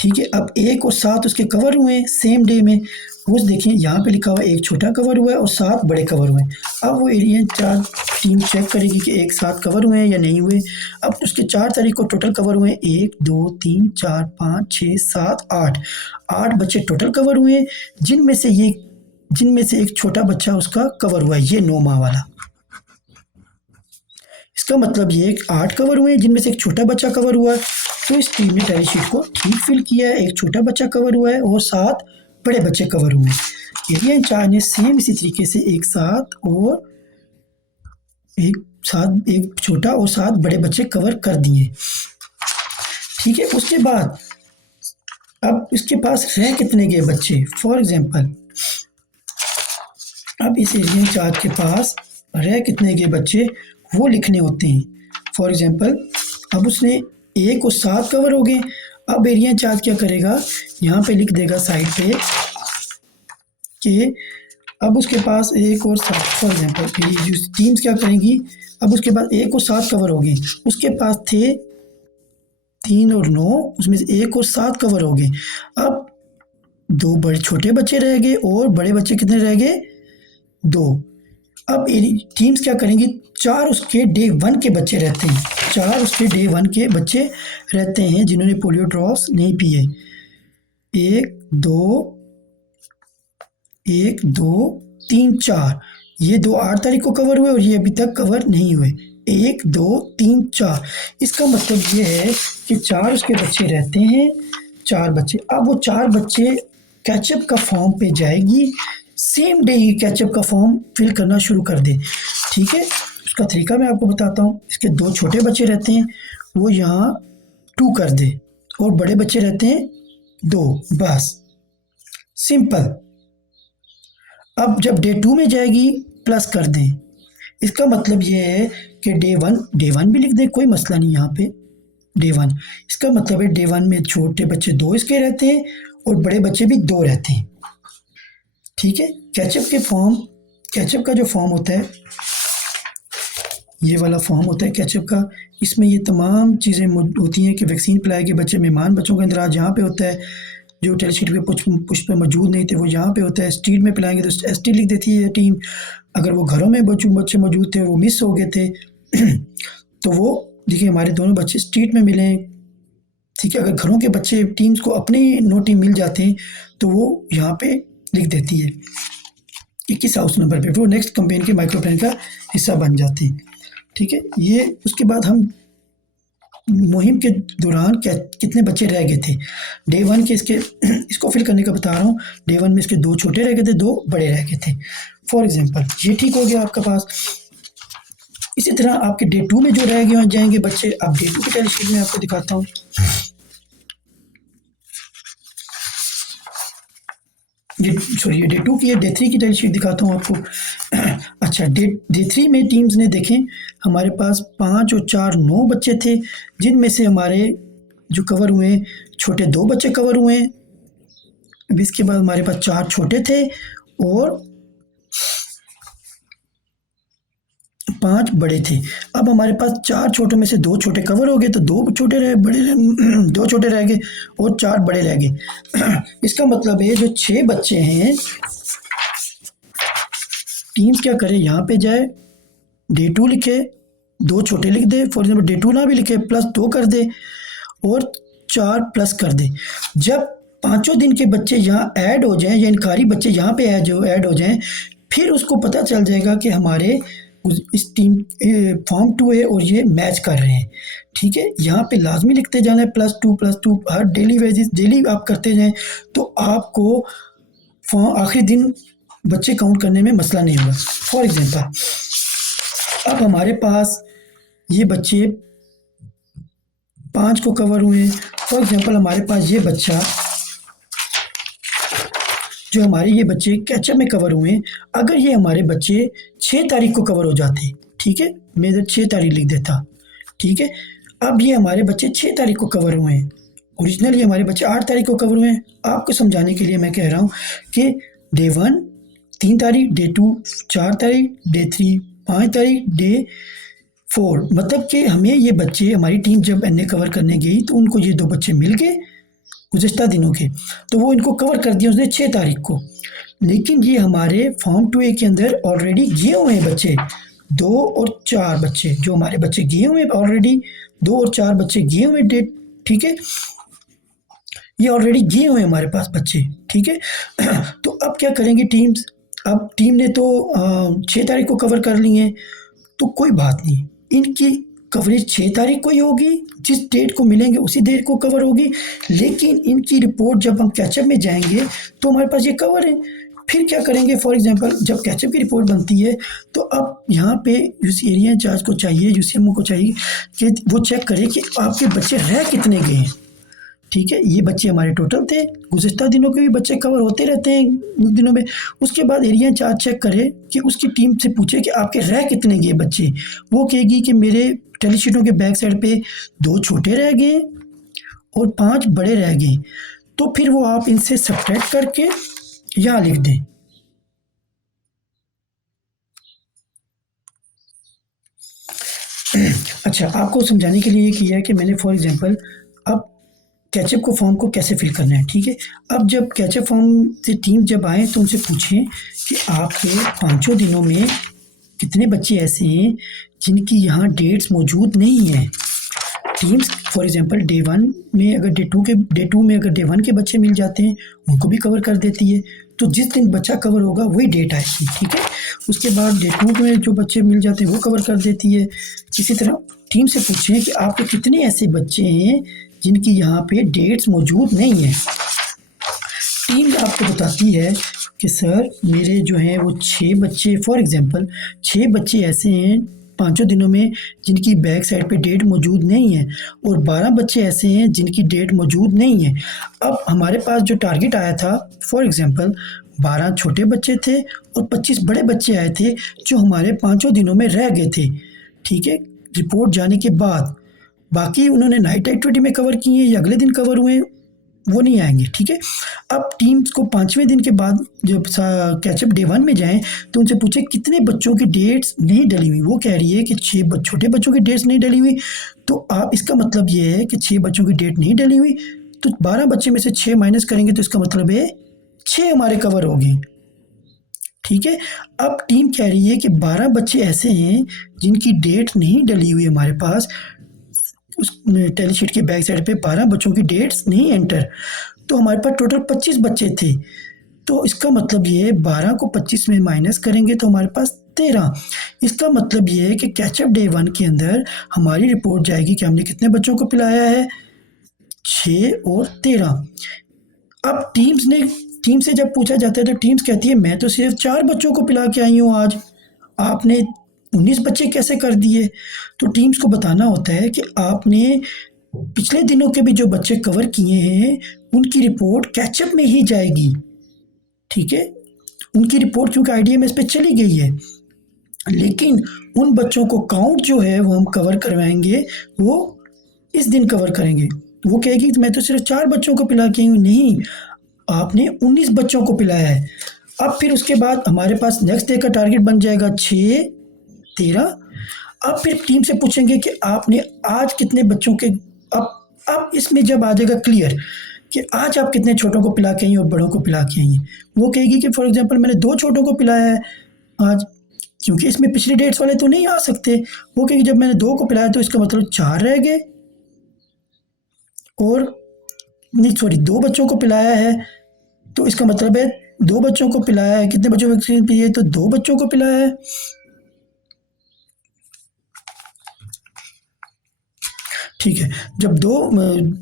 ठीक है। अब 1 और 7 उसके कवर हुए सेम डे में। वो देखिए यहाँ पे लिखा हुआ है 1 छोटा कवर हुआ है और 7 बड़े कवर हुए हैं। अब वो एरिया इंचार्ज टीम चेक करेगी कि 1 7 कवर हुए हैं या नहीं हुए। अब उसके 4 तारीख को टोटल कवर हुए हैं 1 2 3 4 5 6 7 8 बच्चे टोटल कवर हुए हैं, जिनमें से एक छोटा बच्चा उसका कवर हुआ है, ये 9 माह वाला। इसका मतलब ये 8 कवर हुए हैं जिनमें से एक छोटा बच्चा कवर हुआ है। तो इस टीम ने टैली शीट को ठीक फिल किया है, एक छोटा बच्चा कवर हुआ है और 7 बड़े बच्चे कवर हुए हैं। एरिया इंचार्ज ने सेम इसी तरीके से एक छोटा और 7 बड़े बच्चे कवर कर दिए, ठीक है। उसके बाद अब इसके पास रह कितने गए बच्चे, फॉर एग्जांपल अब इस एरिया इंचार्ज के पास रह कितने गए बच्चे वो लिखने होते हैं। फॉर एग्जांपल अब उसने 1 और 7 कवर हो गए। अब एरिया इंचार्ज क्या करेगा, यहाँ पे लिख देगा साइड पे कि अब उसके पास 1 और 7, फॉर एग्जांपल ये टीम्स क्या करेंगी, अब उसके पास 1 और 7 कवर हो गए, उसके पास थे 3 और 9, उसमें से 1 और 7 कवर हो गए। अब 2 बड़े छोटे बच्चे रह गए और बड़े बच्चे कितने रह गए 2। अब टीम्स क्या करेंगी, 4 उसके डे 1 के बच्चे रहते हैं, 4 उसके डे 1 के बच्चे रहते हैं जिन्होंने पोलियो ड्रॉप्स नहीं पिए। 1 2 3 4, ये 2 8 तारीख को कवर हुए और ये अभी तक कवर नहीं हुए। 1 2 3 4, इसका मतलब ये है कि 4 उसके बच्चे रहते हैं, 4 बच्चे। अब वो 4 बच्चे कैचअप का फॉर्म पे जाएगी, सेम डे ही कैचअप का फॉर्म फिल करना शुरू कर दे, ठीक है। उसका तरीका मैं आपको बताता हूँ। इसके 2 छोटे बच्चे रहते हैं, वो यहाँ 2 कर दे और बड़े बच्चे रहते हैं 2, बस सिंपल। अब जब डे 2 में जाएगी प्लस कर दें, इसका मतलब ये है कि डे 1 भी लिख दें, कोई मसला नहीं यहाँ पे डे 1। इसका मतलब है डे 1 में छोटे बच्चे 2 इसके रहते हैं और बड़े बच्चे भी 2 रहते हैं, ठीक है। कैचअप का जो फॉर्म होता है, ये वाला फॉर्म होता है कैचअप का, इसमें ये तमाम चीज़ें होती हैं कि वैक्सीन पिलाए गए बच्चे, मेहमान बच्चों का इंदराज यहाँ पे होता है, जो टैली शीट पे पुष्प पे मौजूद नहीं थे वो यहाँ पे होता है। स्ट्रीट में पिलाएंगे तो ST लिख देती है टीम, अगर वो घरों में बच्चे मौजूद थे और वो मिस हो गए थे तो वो देखिए हमारे दोनों बच्चे स्ट्रीट में मिले, ठीक है। अगर घरों के बच्चे टीम्स को अपनी नो टीम मिल जाते हैं तो वो यहाँ पे लिख देती है कि किस हाउस नंबर पे, वो नेक्स्ट कैंपेन के माइक्रो प्लान का हिस्सा बन जाते हैं, ठीक है। ये उसके बाद हम मुहिम के दौरान कितने बच्चे रह गए थे डे 1 के, इसको फिल करने का बता रहा हूँ। डे 1 में इसके 2 छोटे रह गए थे, 2 बड़े रह गए थे। फॉर एग्जांपल ये ठीक हो गया आपका पास। इसी तरह आपके डे 2 में जो रह गए जाएंगे बच्चे, अब डे 2 की टैली शीट में आपको दिखाता हूँ। ये डे 2 की है, डे 3 की टैली शीट दिखाता हूँ आपको। अच्छा, डे 3 में टीम्स ने देखें हमारे पास 5 और 4 9 बच्चे थे, जिनमें से हमारे जो कवर हुए छोटे 2 बच्चे कवर हुए। अब इसके बाद हमारे पास 4 छोटे थे और 5 बड़े थे। अब हमारे पास 4 छोटों में से 2 छोटे कवर हो गए, तो 2 छोटे रह बड़े 2 छोटे रह गए और 4 बड़े रह गए। इसका मतलब है जो 6 बच्चे हैं, टीम्स क्या करे, यहाँ पे जाए, डे 2 लिखे, 2 छोटे लिख दे, फॉर एग्जाम्पल डे 2 ना भी लिखे, प्लस 2 कर दे और 4 प्लस कर दे। जब पाँचों दिन के बच्चे यहाँ ऐड हो जाएं या इनकारी बच्चे यहाँ पे ऐड हो जाएं, फिर उसको पता चल जाएगा कि हमारे इस टीम फॉर्म 2 है और ये मैच कर रहे हैं। ठीक है, यहाँ पे लाजमी लिखते जाना है +2 हर डेली वेजिस, डेली आप करते जाएं तो आपको आखिरी दिन बच्चे काउंट करने में मसला नहीं होगा। फॉर एग्जांपल अब हमारे पास ये बच्चे 5 को कवर हुए। फॉर एग्जांपल हमारे पास ये बच्चा, जो हमारे ये बच्चे कैचअप में कवर हुए, अगर ये हमारे बच्चे 6 तारीख को कवर हो जाते, ठीक है, मैं इधर 6 तारीख लिख देता, ठीक है। अब ये हमारे बच्चे 6 तारीख को कवर हुए हैं, ओरिजिनली हमारे बच्चे 8 तारीख को कवर हुए हैं। आपको समझाने के लिए मैं कह रहा हूँ कि डे 1 3 तारीख, डे 2 4 तारीख, डे 3 5 तारीख, डे 4, मतलब कि हमें ये बच्चे, हमारी टीम जब एनए कवर करने गई तो उनको ये 2 बच्चे मिल गए गुज़िश्ता दिनों के, तो वो इनको कवर कर दिया उसने 6 तारीख को। लेकिन ये हमारे फॉर्म 2A के अंदर ऑलरेडी गए हुए हैं बच्चे, 2 और 4 बच्चे, जो हमारे बच्चे गए हुए हैं ऑलरेडी, 2 और 4 बच्चे गए हुए डेट, ठीक है, ये ऑलरेडी गए हुए हैं हमारे पास बच्चे, ठीक है। तो अब क्या करेंगे टीम्स, अब टीम ने तो 6 तारीख को कवर कर लिए हैं, तो कोई बात नहीं, इनकी कवरेज 6 तारीख को ही होगी, जिस डेट को मिलेंगे उसी डेट को कवर होगी। लेकिन इनकी रिपोर्ट जब हम कैचअप में जाएंगे तो हमारे पास ये कवर है। फिर क्या करेंगे, फॉर एग्जांपल जब कैचअप की रिपोर्ट बनती है तो अब यहाँ पे उस एरिया इंचार्ज को चाहिए, यूसीएमओ को चाहिए कि वो चेक करे कि आपके बच्चे रह कितने गए हैं, ठीक है। ये बच्चे हमारे टोटल थे, गुज़िश्ता दिनों के भी बच्चे कवर होते रहते हैं उन दिनों में। उसके बाद एरिया इंचार्ज चेक करे कि उसकी टीम से पूछे कि आपके रह कितने गए बच्चे, वो कहेगी कि मेरे टेली शीटों के बैक साइड पे 2 छोटे रह गए और 5 बड़े रह गए, तो फिर वो आप इनसे सब्ट्रैक्ट करके यहाँ लिख दें। अच्छा, आपको समझाने के लिए ये किया है कि मैंने फॉर एग्जांपल अब कैचअप को फॉर्म को कैसे फिल करना है, ठीक है। अब जब कैचअप फॉर्म से टीम जब आए तो उनसे पूछें कि आपके 5 दिनों में कितने बच्चे ऐसे हैं जिनकी यहाँ डेट्स मौजूद नहीं हैं। टीम्स फॉर एग्जांपल डे 1 में अगर डे 2 में अगर डे 1 के बच्चे मिल जाते हैं उनको भी कवर कर देती है, तो जिस दिन बच्चा कवर होगा वही डेट आएगी, ठीक है। उसके बाद डे 2 में जो बच्चे मिल जाते हैं वो कवर कर देती है। इसी तरह टीम से पूछें कि आपके कितने ऐसे बच्चे हैं जिनकी यहाँ पे डेट्स मौजूद नहीं है। टीम आपको बताती है कि सर मेरे जो हैं वो 6 बच्चे, फॉर एग्जांपल 6 बच्चे ऐसे हैं 5 दिनों में जिनकी बैक साइड पे डेट मौजूद नहीं है और 12 बच्चे ऐसे हैं जिनकी डेट मौजूद नहीं है। अब हमारे पास जो टारगेट आया था, फॉर एग्जांपल 12 छोटे बच्चे थे और 25 बड़े बच्चे आए थे जो हमारे 5 दिनों में रह गए थे, ठीक है, रिपोर्ट जाने के बाद। बाकी उन्होंने नाइट एक्टिविटी में कवर किए या अगले दिन कवर हुए, वो नहीं आएंगे, ठीक है। अब टीम्स को 5वें दिन के बाद जब कैचअप डे 1 में जाएं तो उनसे पूछे कितने बच्चों की डेट्स नहीं डली हुई। वो कह रही है कि 6 छोटे बच्चों की डेट्स नहीं डली हुई, तो आप इसका मतलब ये है कि 6 बच्चों की डेट नहीं डली हुई, तो 12 बच्चे में से 6 माइनस करेंगे तो इसका मतलब है 6 हमारे कवर हो गए, ठीक है। अब टीम कह रही है कि 12 बच्चे ऐसे हैं जिनकी डेट नहीं डली हुई हमारे पास, उस टेली शीट के बैक साइड पे 12 बच्चों की डेट्स नहीं एंटर, तो हमारे पास टोटल 25 बच्चे थे। तो इसका मतलब ये है 12 को 25 में माइनस करेंगे तो हमारे पास 13। इसका मतलब ये है कि कैचअप डे 1 के अंदर हमारी रिपोर्ट जाएगी कि हमने कितने बच्चों को पिलाया है, 6 और 13। अब टीम से जब पूछा जाता है तो टीम्स कहती है मैं तो सिर्फ 4 बच्चों को पिला के आई हूँ आज, आपने 19 बच्चे कैसे कर दिए। तो टीम्स को बताना होता है कि आपने पिछले दिनों के भी जो बच्चे कवर किए हैं उनकी रिपोर्ट कैचअप में ही जाएगी, ठीक है। उनकी रिपोर्ट क्योंकि आईडीएमएस पे चली गई है, लेकिन उन बच्चों को काउंट जो है वो हम कवर करवाएंगे, वो इस दिन कवर करेंगे। वो कहेगी मैं तो सिर्फ 4 बच्चों को पिला के आई हूँ, नहीं आपने 19 बच्चों को पिलाया है। अब फिर उसके बाद हमारे पास नेक्स्ट डे का टारगेट बन जाएगा 6, 13। अब फिर टीम से पूछेंगे कि आपने आज कितने बच्चों के, अब इसमें जब आ जाएगा क्लियर कि आज आप कितने छोटों को पिला के आई हैं और बड़ों को पिला के आई हैं। वो कहेगी कि फॉर एग्जांपल मैंने 2 छोटों को पिलाया है आज, क्योंकि इसमें पिछली डेट्स वाले तो नहीं आ सकते। वो कहेगी जब मैंने 2 को पिलाया तो इसका मतलब 4 रह गए, और नहीं सॉरी 2 बच्चों को पिलाया है तो इसका मतलब है 2 बच्चों को पिलाया है। कितने बच्चों को वैक्सीन पिलाई है, तो 2 बच्चों को पिलाया है। ठीक है, जब 2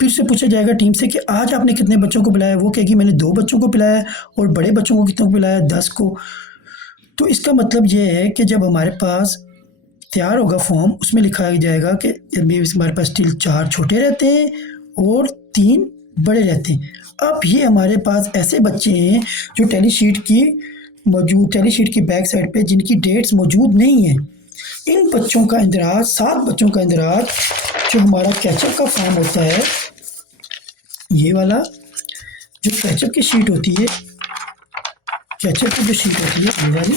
फिर से पूछा जाएगा टीम से कि आज आपने कितने बच्चों को पिलाया है। वो कहेगी मैंने 2 बच्चों को पिलाया है, और बड़े बच्चों को कितनों को पिलाया, 10 को। तो इसका मतलब ये है कि जब हमारे पास तैयार होगा फॉर्म, उसमें लिखा जाएगा कि हमारे पास स्टिल 4 छोटे रहते हैं और 3 बड़े रहते हैं। अब ये हमारे पास ऐसे बच्चे हैं जो टैली शीट की बैक साइड पे जिनकी डेट्स मौजूद नहीं है। इन बच्चों का इंदराज, 7 बच्चों का इंदराज जो हमारा कैचअप का फॉर्म होता है, ये वाला जो कैचअप की शीट होती है, कैचअप की जो शीट होती है ये वाली,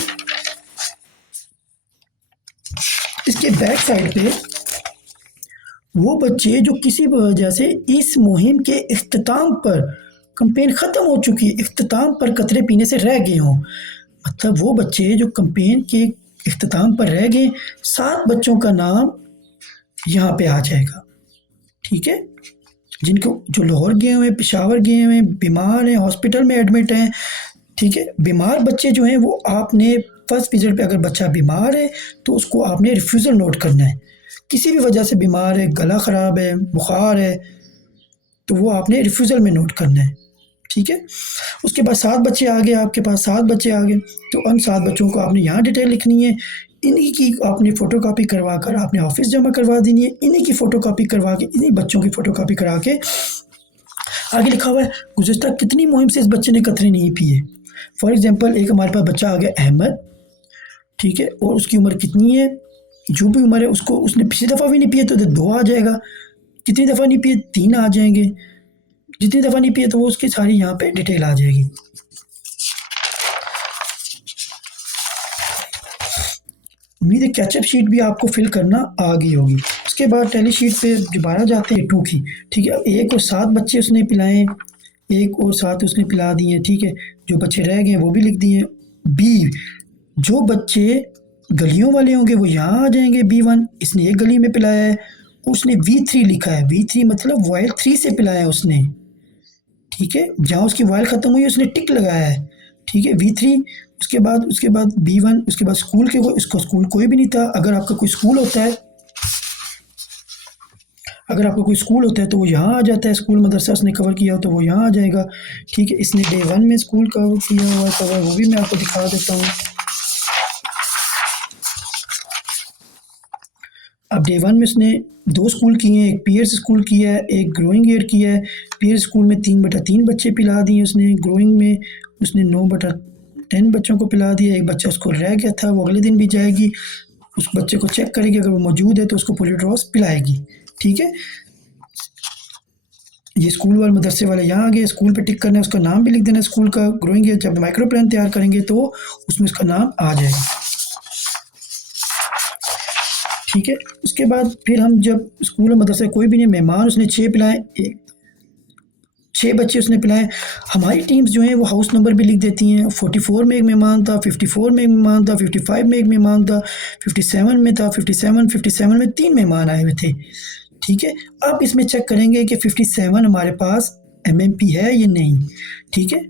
इसके बैक साइड पे वो बच्चे जो किसी भी वजह से इस मुहिम के इख्तिताम पर, कैंपेन ख़त्म हो चुकी है, इख्तिताम पर कतरे पीने से रह गए हों, मतलब वो बच्चे जो कैंपेन के इख्तिताम पर रह गए, 7 बच्चों का नाम यहाँ पे आ जाएगा। ठीक है, जिनको जो लाहौर गए हुए हैं, पेशावर गए हुए हैं, बीमार हैं, हॉस्पिटल में एडमिट हैं। ठीक है, बीमार बच्चे जो हैं वो आपने फर्स्ट विजिट पे, अगर बच्चा बीमार है तो उसको आपने रिफ्यूज़ल नोट करना है। किसी भी वजह से बीमार है, गला ख़राब है, बुखार है, तो वो आपने रिफ्यूज़ल में नोट करना है। ठीक है, उसके बाद 7 बच्चे आ गए, आपके पास 7 बच्चे आ गए, तो उन 7 बच्चों को आपने यहाँ डिटेल लिखनी है। इन्हीं की आपने फ़ोटोकॉपी करवा कर आपने ऑफिस जमा करवा देनी है। इन्हीं की फ़ोटोकॉपी करवा के, इन्हीं बच्चों की फ़ोटोकॉपी करा के, आगे लिखा हुआ है गुज़श्ता कितनी मुहिम से इस बच्चे ने कतरे नहीं पिए। फॉर एग्जांपल एक हमारे पास बच्चा आ गया अहमद, ठीक है, और उसकी उम्र कितनी है, जो भी उम्र है उसको, उसने पिछली दफ़ा भी नहीं पिए तो 2 आ जाएगा, कितनी दफ़ा नहीं पिए 3 आ जाएंगे, जितनी दफ़ा नहीं पिए तो वो उसकी सारी यहाँ पे डिटेल आ जाएगी। उम्मीद है कैचअप शीट भी आपको फिल करना आ गई होगी। उसके बाद टैली शीट पे दोबारा जाते हैं 2 की। ठीक है, 1 और 7 बच्चे उसने पिलाए, 1 और 7 उसने पिला दिए। ठीक है, जो बच्चे रह गए वो भी लिख दिए। बी, जो बच्चे गलियों वाले होंगे वो यहाँ आ जाएंगे। B1 इसने एक गली में पिलाया है, उसने V3 लिखा है। V3 मतलब वाइल 3 से पिलाया है उसने। ठीक है, जहाँ उसकी वाइल ख़त्म हुई उसने टिक लगाया है। ठीक है, V3। उसके बाद B1। उसके बाद स्कूल के वो, इसको स्कूल कोई भी नहीं था। अगर आपका कोई स्कूल होता है तो वो यहाँ आ जाता है। स्कूल मदरसा उसने कवर किया हो तो वो यहाँ आ जाएगा। ठीक है, इसने डे 1 में स्कूल कवर किया हुआ कवर, वो भी मैं आपको दिखा देता हूँ। अब डे 1 में उसने 2 स्कूल किए हैं, एक पीयर्स स्कूल किया है, एक ग्रोइंग एयर किया है। पीयर्स स्कूल में 3/3 बच्चे पिला दिए उसने। ग्रोइंग में उसने 9/10 बच्चों को पिला दिया। एक बच्चा उसको रह गया था, वो अगले दिन भी जाएगी, उस बच्चे को चेक करेगी, अगर वो मौजूद है तो उसको पोलियो ड्रॉप्स पिलाएगी। ठीक है, ये स्कूल वाले मदरसे वाले यहाँ आ गए। स्कूल पे टिक करना है, उसका नाम भी लिख देना है स्कूल का। ग्रोइंग एयर जब माइक्रो प्लान तैयार करेंगे तो उसमें उसका नाम आ जाएगा। ठीक है, उसके बाद फिर हम जब स्कूल और मदरसे कोई भी नहीं, मेहमान उसने 6 पिलाए, 6 बच्चे उसने पिलाए। हमारी टीम्स जो हैं वो हाउस नंबर भी लिख देती हैं। 44 में एक मेहमान था, 54 में एक मेहमान था, 55 में एक मेहमान था, 57 में था, 57 में 3 मेहमान आए हुए थे। ठीक है, अब इसमें चेक करेंगे कि 57 हमारे पास MMP है या नहीं। ठीक है,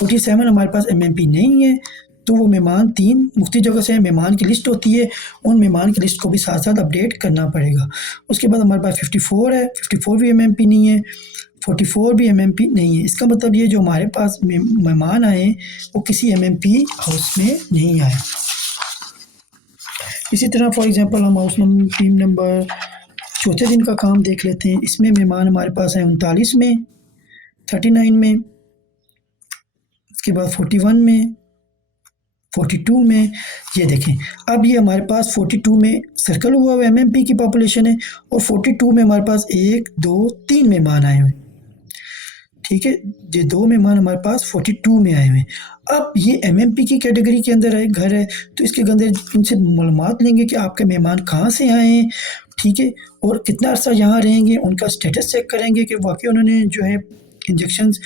47 हमारे पास MMP नहीं है तो वो मेहमान 3 मुख्तलिफ जगह से मेहमान की लिस्ट होती है, उन मेहमान की लिस्ट को भी साथ साथ अपडेट करना पड़ेगा। उसके बाद हमारे पास 54 है, 54 भी MMP नहीं है, 44 भी MMP नहीं है। इसका मतलब ये जो हमारे पास मेहमान आए वो किसी MMP हाउस में नहीं आए। इसी तरह फॉर एग्जांपल हम हाउस नंबर टीम नंबर चौथे दिन का काम देख लेते हैं। इसमें मेहमान हमारे पास हैं 39 में, 39 में, उसके बाद 41 में, 42 में। ये देखें, अब ये हमारे पास 42 में सर्कल हुआ हुआ MMP की पॉपुलेशन है और 42 में हमारे पास 1 2 3 मेहमान आए हुए। ठीक है, ये 2 मेहमान हमारे पास 42 में आए हुए हैं। अब ये एमएमपी की कैटेगरी के अंदर है, घर है, तो इसके अंदर इनसे मालूमात लेंगे कि आपके मेहमान कहाँ से आए हैं, ठीक है, और कितना अर्सा यहाँ रहेंगे, उनका स्टेटस चेक करेंगे कि वाकई उन्होंने जो है इंजेक्शंस,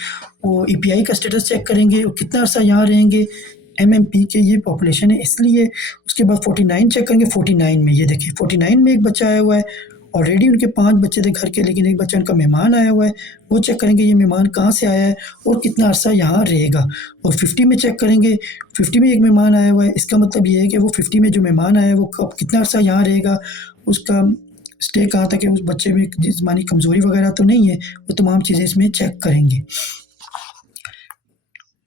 वो ईपीआई का स्टेटस चेक करेंगे और कितना अर्सा यहाँ रहेंगे। एमएमपी के ये पॉपुलेशन है इसलिए। उसके बाद 49 चेक करेंगे, 49 में ये देखिए 49 में एक बच्चा आया हुआ है, ऑलरेडी उनके 5 बच्चे थे घर के, लेकिन एक बच्चा उनका मेहमान आया हुआ है, वो चेक करेंगे ये मेहमान कहाँ से आया है और कितना अर्सा यहाँ रहेगा। और 50 में चेक करेंगे, 50 में एक मेहमान आया हुआ है, इसका मतलब ये है कि वो 50 में जो मेहमान आया है वो कब कितना अर्सा यहाँ रहेगा, उसका स्टे कहाँ तक है, उस बच्चे में जिस्मानी कमज़ोरी वगैरह तो नहीं है, वो तमाम चीज़ें इसमें चेक करेंगे।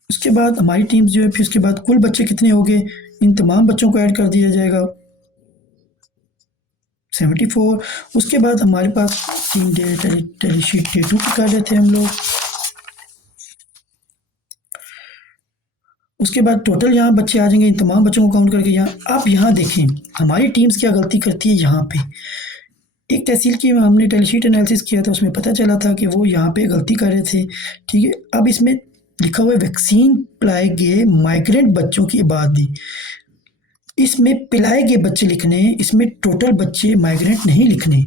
उसके बाद हमारी टीम जो है, फिर उसके बाद कुल बच्चे कितने हो गए, इन तमाम बच्चों को ऐड कर दिया जाएगा 74। उसके बाद हमारे पास टीम टेली शीट डे 2 की कर रहे थे हम लोग। उसके बाद टोटल यहाँ बच्चे आ जाएंगे, इन तमाम बच्चों को काउंट करके यहाँ। आप यहाँ देखें हमारी टीम्स क्या गलती करती है। यहाँ पे एक तहसील की हमने टेली शीट एनालिसिस किया था, उसमें पता चला था कि वो यहाँ पे गलती कर रहे थे, ठीक है। अब इसमें लिखा हुआ है वैक्सीन पिलाए गए माइग्रेंट बच्चों की आबादी, इसमें पिलाए गए बच्चे लिखने, इसमें टोटल बच्चे माइग्रेंट नहीं लिखने,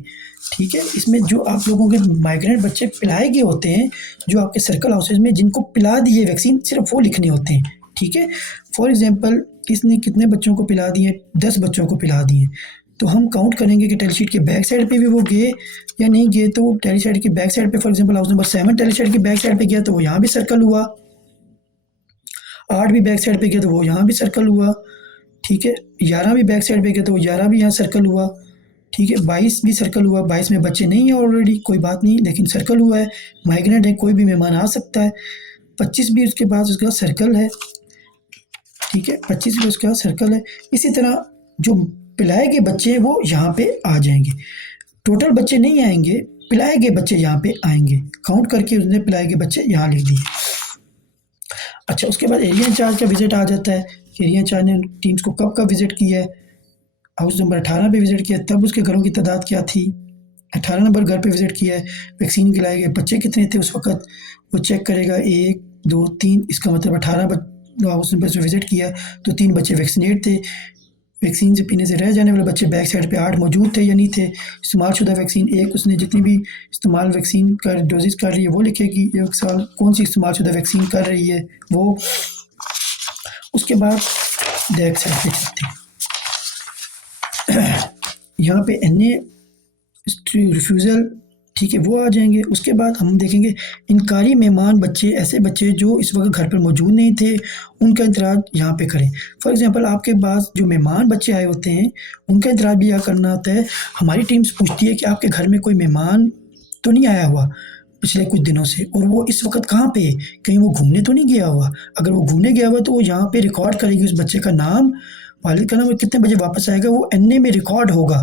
ठीक है। इसमें जो आप लोगों के माइग्रेंट बच्चे पिलाए गए होते हैं, जो आपके सर्कल हाउसेज में जिनको पिला दिए वैक्सीन, सिर्फ वो लिखने होते हैं, ठीक है। फॉर एग्जांपल इसने कितने बच्चों को पिला दिए, 10 बच्चों को पिला दिए, तो हम काउंट करेंगे कि टेली शीट के बैक साइड पे भी वो गए या नहीं गए। तो टेली शीट की बैक साइड पे for example house number 7 tally sheet की बैक साइड पे गया तो वो यहाँ भी सर्कल हुआ, 8 भी बैक साइड पे गया तो वो यहाँ भी सर्कल हुआ, ठीक है। 11 भी बैक साइड पे गया तो 11 भी यहाँ सर्कल हुआ, ठीक है। 22 भी सर्कल हुआ, 22 में बच्चे नहीं है ऑलरेडी, कोई बात नहीं, लेकिन सर्कल हुआ है, माइग्रेंट है, कोई भी मेहमान आ सकता है। 25 भी उसके पास उसका सर्कल है, ठीक है, 25 भी उसका सर्कल है। इसी तरह जो पिलाए गए बच्चे हैं वो यहाँ पे आ जाएंगे, टोटल बच्चे नहीं आएंगे, पिलाए गए बच्चे यहाँ पे आएंगे, काउंट करके उसने पिलाए गए बच्चे यहाँ लिख दिए। अच्छा, उसके बाद एरिया इंचार्ज का विजिट आ जाता है कि एरिया इंचार्ज ने टीम्स को कब कब विजिट किया है। हाउस नंबर 18 पे विजिट किया, तब उसके घरों की तादाद क्या थी, 18 नंबर घर पे विजिट किया है, वैक्सीन खिलाए गए बच्चे कितने थे उस वक्त, वो चेक करेगा 1 2 3, इसका मतलब 18 हाउस नंबर से विजिट किया तो 3 बच्चे वैक्सीनेट थे, वैक्सीन से पीने से रह जाने वाले बच्चे बैक साइड पे 8 मौजूद थे या नहीं थे। इस्तेमाल शुदा वैक्सीन एक, उसने जितनी भी इस्तेमाल वैक्सीन कर डोजेज कर रही है वो लिखेगी, एक साल कौन सी इस्तेमाल शुदा वैक्सीन कर रही है वो। उसके बाद बैक साइड पे चलते हैं, यहाँ पे एनए रिफ्यूज़ल, ठीक है, वो आ जाएंगे। उसके बाद हम देखेंगे इनकारी मेहमान बच्चे, ऐसे बच्चे जो इस वक्त घर पर मौजूद नहीं थे, उनका इंतराज यहाँ पे करें। फॉर एग्जांपल आपके पास जो मेहमान बच्चे आए होते हैं उनका इंतराज भी यहाँ करना होता है। हमारी टीम्स पूछती है कि आपके घर में कोई मेहमान तो नहीं आया हुआ पिछले कुछ दिनों से, और वो इस वक्त कहाँ पे है, कहीं वो घूमने तो नहीं गया हुआ। अगर वो घूमने गया हुआ तो वो यहाँ पे रिकॉर्ड करेगी उस बच्चे का नाम, वालिद का नाम और कितने बजे वापस आएगा, वो एनए में रिकॉर्ड होगा,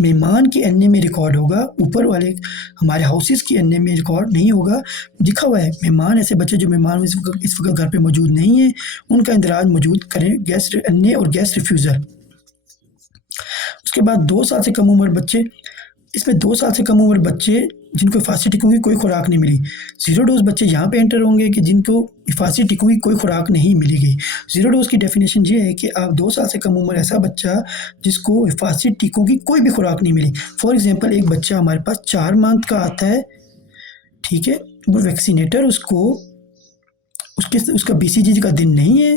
मेहमान की एनए में रिकॉर्ड होगा, ऊपर वाले हमारे हाउसेस की एनए में रिकॉर्ड नहीं होगा। लिखा हुआ है मेहमान, ऐसे बच्चे जो मेहमान इस वक्त घर पे मौजूद नहीं है उनका इंदराज मौजूद करें, गेस्ट एनए और गेस्ट रिफ्यूज़ल। उसके बाद 2 साल से कम उम्र बच्चे, इसमें 2 साल से कम उम्र बच्चे जिनको हिफाजती टीकों की कोई खुराक नहीं मिली, 0 डोज बच्चे यहाँ पे एंटर होंगे कि जिनको हिफाजती टीकों की कोई खुराक नहीं मिली गई। 0 डोज की डेफिनेशन ये है कि आप 2 साल से कम उम्र ऐसा बच्चा जिसको हिफाजती टीकों की कोई भी खुराक नहीं मिली। फॉर एग्जांपल एक बच्चा हमारे पास 4 मंथ का आता है, ठीक है, वो वैक्सीनेटर उसको उसका बीसीजी का दिन नहीं है,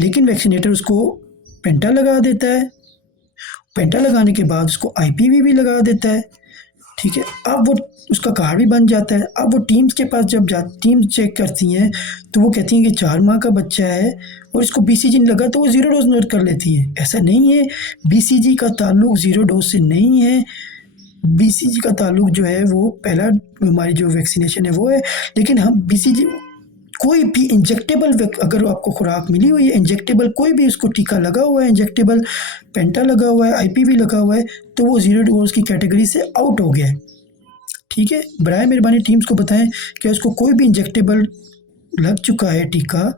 लेकिन वैक्सीनेटर उसको पेंटा लगा देता है, पेंटा लगाने के बाद उसको आईपीवी भी लगा देता है, ठीक है। अब वो उसका कार्ड भी बन जाता है। अब वो टीम्स के पास जब टीम्स चेक करती हैं तो वो कहती हैं कि 4 माह का बच्चा है और इसको बीसीजी नहीं लगा, तो वो 0 डोज नोट कर लेती हैं। ऐसा नहीं है, बीसीजी का ताल्लुक 0 डोज से नहीं है, बीसीजी का ताल्लुक जो है वो पहला हमारी जो वैक्सीनेशन है वो है। लेकिन हम बीसीजी कोई भी इंजेक्टेबल, अगर आपको खुराक मिली हुई है इंजेक्टेबल, कोई भी उसको टीका लगा हुआ है इंजेक्टेबल, पेंटा लगा हुआ है, आईपीवी लगा हुआ है, तो वो 0 डोज की कैटेगरी से आउट हो गया है, ठीक है। बराए मेहरबानी टीम्स को बताएं कि उसको कोई भी इंजेक्टेबल लग चुका है, टीका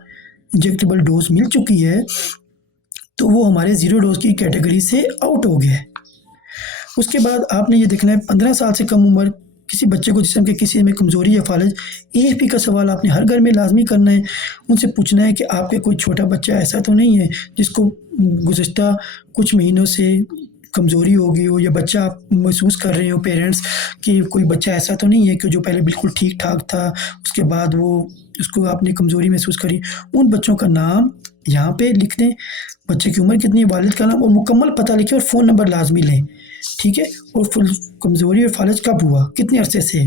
इंजेक्टेबल डोज मिल चुकी है, तो वो हमारे 0 डोज की कैटेगरी से आउट हो गया है। उसके बाद आपने ये देखना है 15 साल से कम उम्र किसी बच्चे को जिस्म के किसी में कमज़ोरी या फालिज, AFP का सवाल आपने हर घर में लाजमी करना है। उनसे पूछना है कि आपके कोई छोटा बच्चा ऐसा तो नहीं है जिसको गुज़िश्ता कुछ महीनों से कमज़ोरी हो गई हो, या बच्चा आप महसूस कर रहे हो पेरेंट्स कि कोई बच्चा ऐसा तो नहीं है कि जो पहले बिल्कुल ठीक ठाक था, उसके बाद वो उसको आपने कमज़ोरी महसूस करी। उन बच्चों का नाम यहाँ पे लिख दें, बच्चे की उम्र कितनी है, वालिद का नाम और मुकम्मल पता लिखें और फ़ोन नंबर लाजमी लें, ठीक है। और फुल कमज़ोरी और फालिज कब हुआ, कितने अरसे से,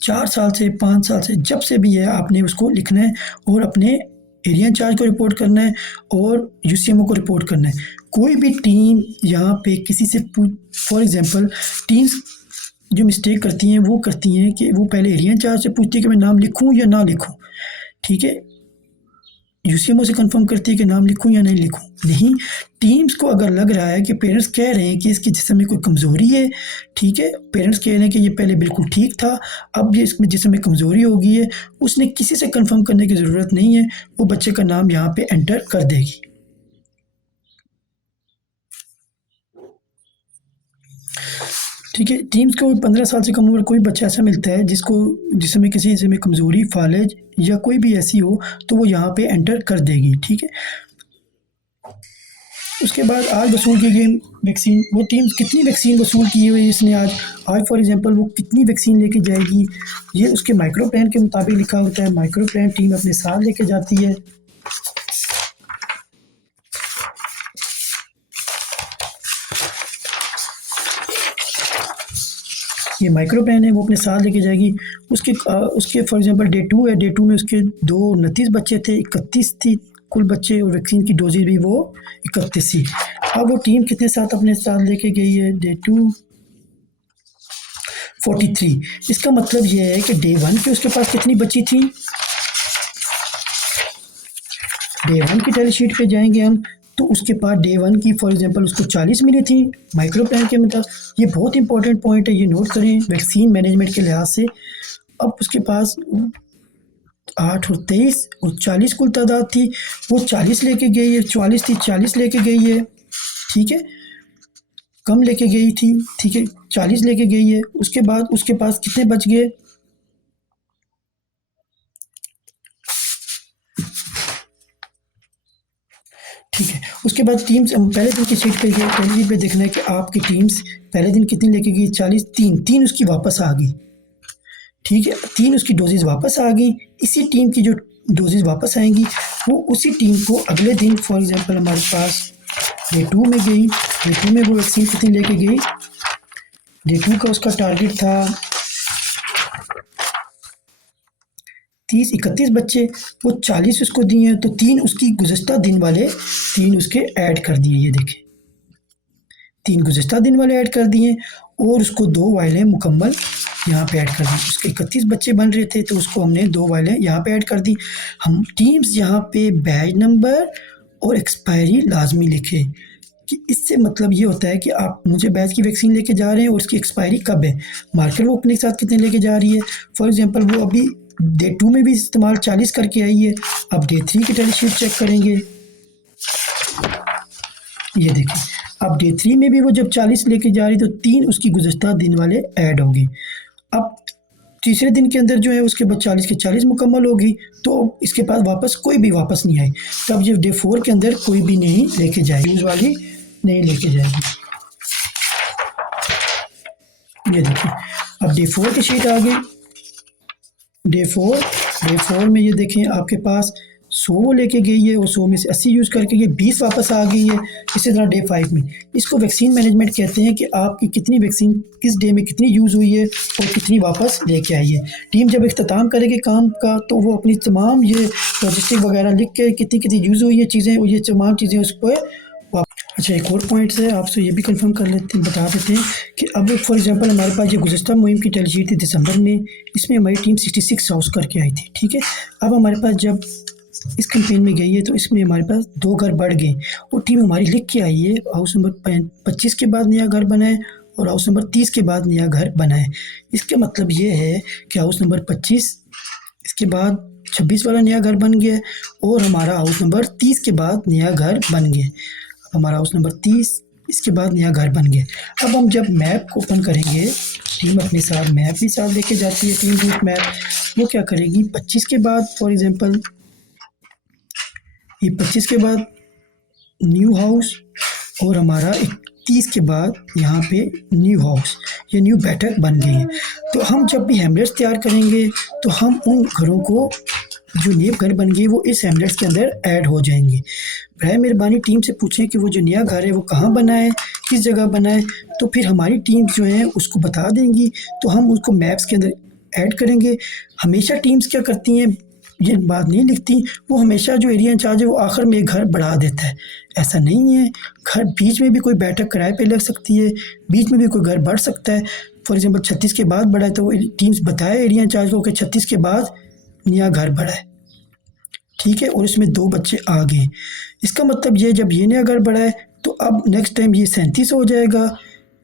4 साल से, 5 साल से, जब से भी है आपने उसको लिखना है और अपने एरिया इंचार्ज को रिपोर्ट करना है और UCMO को रिपोर्ट करना है। कोई भी टीम यहाँ पे किसी से फॉर एग्जांपल टीम्स जो मिस्टेक करती हैं वो करती हैं कि वो पहले एरिया इंचार्ज से पूछती है कि मैं नाम लिखूँ या ना लिखूँ, ठीक है। UCMO से कंफर्म करती है कि नाम लिखूँ या नहीं लिखूँ। नहीं, टीम्स को अगर लग रहा है कि पेरेंट्स कह रहे हैं कि इसके जिस्म में कोई कमज़ोरी है, ठीक है, पेरेंट्स कह रहे हैं कि ये पहले बिल्कुल ठीक था, अब ये इसमें जिस्म में कमज़ोरी हो गई है, उसने किसी से कंफर्म करने की ज़रूरत नहीं है, वो बच्चे का नाम यहाँ पे एंटर कर देगी। ठीक है, टीम्स को 15 साल से कम उम्र कोई बच्चा ऐसा मिलता है जिसको जिसमें किसी हिस्से में कमज़ोरी, फालिज या कोई भी ऐसी हो तो वो यहाँ पे एंटर कर देगी, ठीक है। उसके बाद आज वसूल की गई वैक्सीन, वो टीम कितनी वैक्सीन वसूल की हुई है इसने आज फॉर एग्जांपल वो कितनी वैक्सीन लेके जाएगी, ये उसके माइक्रो प्लान के मुताबिक लिखा होता है। माइक्रो प्लान टीम अपने साथ लेके जाती है। ये माइक्रो प्लान है, वो अपने साथ लेके जाएगी। उसके फॉर एग्जांपल डे 2 है, डे 2 में उसके 29 बच्चे थे, 31 थी कुल बच्चे और वैक्सीन की डोजेज भी वो 31 थी। अब वो टीम कितने साथ अपने साथ लेके गई है, डे 2 43। इसका मतलब ये है कि डे 1 की उसके पास कितनी बची थी, डे 1 की टैली शीट पे जाएंगे हम तो उसके पास डे 1 की फॉर एग्जांपल उसको 40 मिली थी माइक्रो प्लान के मतलब। ये बहुत इंपॉर्टेंट पॉइंट है, ये नोट करें वैक्सीन मैनेजमेंट के लिहाज से। अब उसके पास 8 और 23 और 40 कुल तादाद थी, वो 40 लेके गई है, 44 थी 40 लेके गई है, ठीक है, कम लेके गई थी, ठीक है, 40 लेके गई है। उसके बाद उसके पास कितने बच गए, ठीक है। उसके बाद टीम्स पहले दिन की शीट पे गए, पहली शीट पे देखना है कि आपकी टीम्स पहले दिन कितनी लेके गई, 40, 3 उसकी वापस आ गई, ठीक है, 3 उसकी डोजेज वापस आ गई। इसी टीम की जो डोजेज वापस आएंगी वो उसी टीम को अगले दिन फॉर एग्जांपल हमारे पास डे 2 में गई, डे 2 में वो वैक्सीन कितनी लेके गई, डे 2 का उसका टारगेट था 31 बच्चे, वो 40 उसको दिए हैं तो 3 उसकी गुज़श्ता दिन वाले 3 उसके ऐड कर दिए, ये देखें 3 गुज़श्ता दिन वाले ऐड कर दिए और उसको 2 वाइलें मुकम्मल यहाँ पे ऐड कर दी। उसके 31 बच्चे बन रहे थे तो उसको हमने 2 वाइलें यहाँ पे ऐड कर दी। हम टीम्स यहाँ पे बैच नंबर और एक्सपायरी लाजमी लिखे कि इससे मतलब ये होता है कि आप मुझे बैच की वैक्सीन लेके जा रहे हैं और उसकी एक्सपायरी कब है, मार्केट वो अपने साथ कितने लेके जा रही है। फॉर एग्जांपल वो अभी डे 2 में भी इस्तेमाल 40 करके आई है, अब डे 3 की टैली शीट चेक करेंगे, ये देखिए अब डे 3 में भी वो जब 40 लेके जा रही तो 3 उसकी गुज़श्ता दिन वाले ऐड होगी। अब तीसरे दिन के अंदर जो है उसके बाद 40 के 40 मुकम्मल होगी तो इसके पास वापस कोई भी वापस नहीं आई, तब ये डे 4 के अंदर कोई भी नहीं लेके जाएगी, यूज वाली नहीं लेके जाएगी। ये देखिए अब डे 4 की शीट आ गई, डे 4 में ये देखें आपके पास 100 लेके गई है और 100 में से 80 यूज़ करके ये 20 वापस आ गई है। इसी तरह डे 5 में, इसको वैक्सीन मैनेजमेंट कहते हैं कि आपकी कितनी वैक्सीन किस डे में कितनी यूज़ हुई है और कितनी वापस लेके आई है। टीम जब इख्तिताम करेगी काम का तो वो अपनी तमाम ये लॉजिस्टिक वगैरह लिख के कितनी कितनी यूज़ हुई है चीज़ें, ये तमाम चीज़ें उस पर। अच्छा एक और पॉइंट है आपसे ये भी कंफर्म कर लेते हैं, बता देते हैं कि अब फॉर एग्जांपल हमारे पास ये गुज़श्ता मुहिम की टैली शीट थी दिसंबर में, इसमें हमारी टीम 66 हाउस करके आई थी, ठीक है। अब हमारे पास जब इस कैंपेन में गई है तो इसमें हमारे पास 2 घर बढ़ गए और टीम हमारी लिख के आई है हाउस नंबर 25 के बाद नया घर बना है और हाउस नंबर 30 के बाद नया घर बना है। इसका मतलब ये है कि हाउस नंबर 25 इसके बाद 26 वाला नया घर बन गया और हमारा हाउस नंबर 30 के बाद नया घर बन गया। हमारा हाउस नंबर 30 इसके बाद नया घर बन गया। अब हम जब मैप को ओपन करेंगे, टीम अपने साथ मैप भी साथ लेके जाती है, टीम रूट मैप। वो क्या करेगी 25 के बाद, फॉर एग्जांपल ये 25 के बाद न्यू हाउस, और हमारा 31 के बाद यहाँ पे न्यू हाउस, ये न्यू बैठक बन गई है। तो हम जब भी हैमलेट्स तैयार करेंगे तो हम उन घरों को, जो नए घर बन गए, वो इस हैमलेट्स के अंदर ऐड हो जाएंगे। बराए मेहरबानी टीम से पूछें कि वो जो नया घर है वो कहाँ बना है, किस जगह बना है, तो फिर हमारी टीम जो है उसको बता देंगी, तो हम उसको मैप्स के अंदर ऐड करेंगे। हमेशा टीम्स क्या करती हैं, ये बात नहीं लिखती, वो हमेशा जो एरिया इंचार्ज है वो आखिर में एक घर बढ़ा देता है। ऐसा नहीं है, घर बीच में भी कोई बैठक किराए पे लग सकती है, बीच में भी कोई घर बढ़ सकता है। फॉर एग्जांपल 36 के बाद बढ़ा है तो वो टीम्स बताए एरिया इंचार्ज को कि 36 के बाद नया घर बढ़ा है, ठीक है, और इसमें 2 बच्चे आ गए। इसका मतलब ये, जब ये नया घर बढ़ा है तो अब नेक्स्ट टाइम ये 37 हो जाएगा,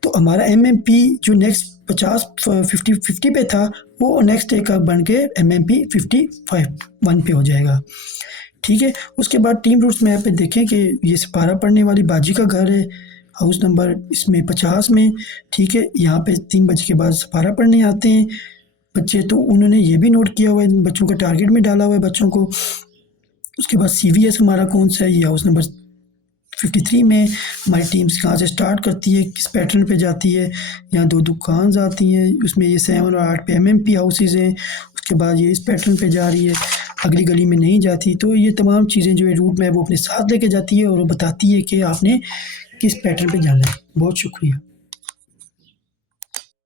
तो हमारा एमएमपी जो नेक्स्ट 50 पे था वो नेक्स्ट डे का बन के एमएमपी 55 पे हो जाएगा, ठीक है। उसके बाद टीम रूट्स में यहाँ पे देखें कि ये सिपारा पढ़ने वाली बाजी का घर है, हाउस नंबर इसमें 50 में, ठीक है। यहाँ पे 3 बजे के बाद सिपारा पढ़ने आते हैं बच्चे, तो उन्होंने ये भी नोट किया हुआ है, बच्चों का टारगेट में डाला हुआ है बच्चों को। उसके बाद सीवीएस हमारा कौन सा है, ये हाउस नंबर 53 में हमारी टीम्स कहाँ से स्टार्ट करती है, किस पैटर्न पे जाती है। यहाँ 2 दुकान आती हैं, उसमें ये 7 और 8 पे एमएमपी हाउसेज हैं। उसके बाद ये इस पैटर्न पे जा रही है, अगली गली में नहीं जाती। तो ये तमाम चीज़ें जो है रूट मैप वो अपने साथ लेके जाती है और वो बताती है कि आपने किस पैटर्न पे जाना है। बहुत शुक्रिया।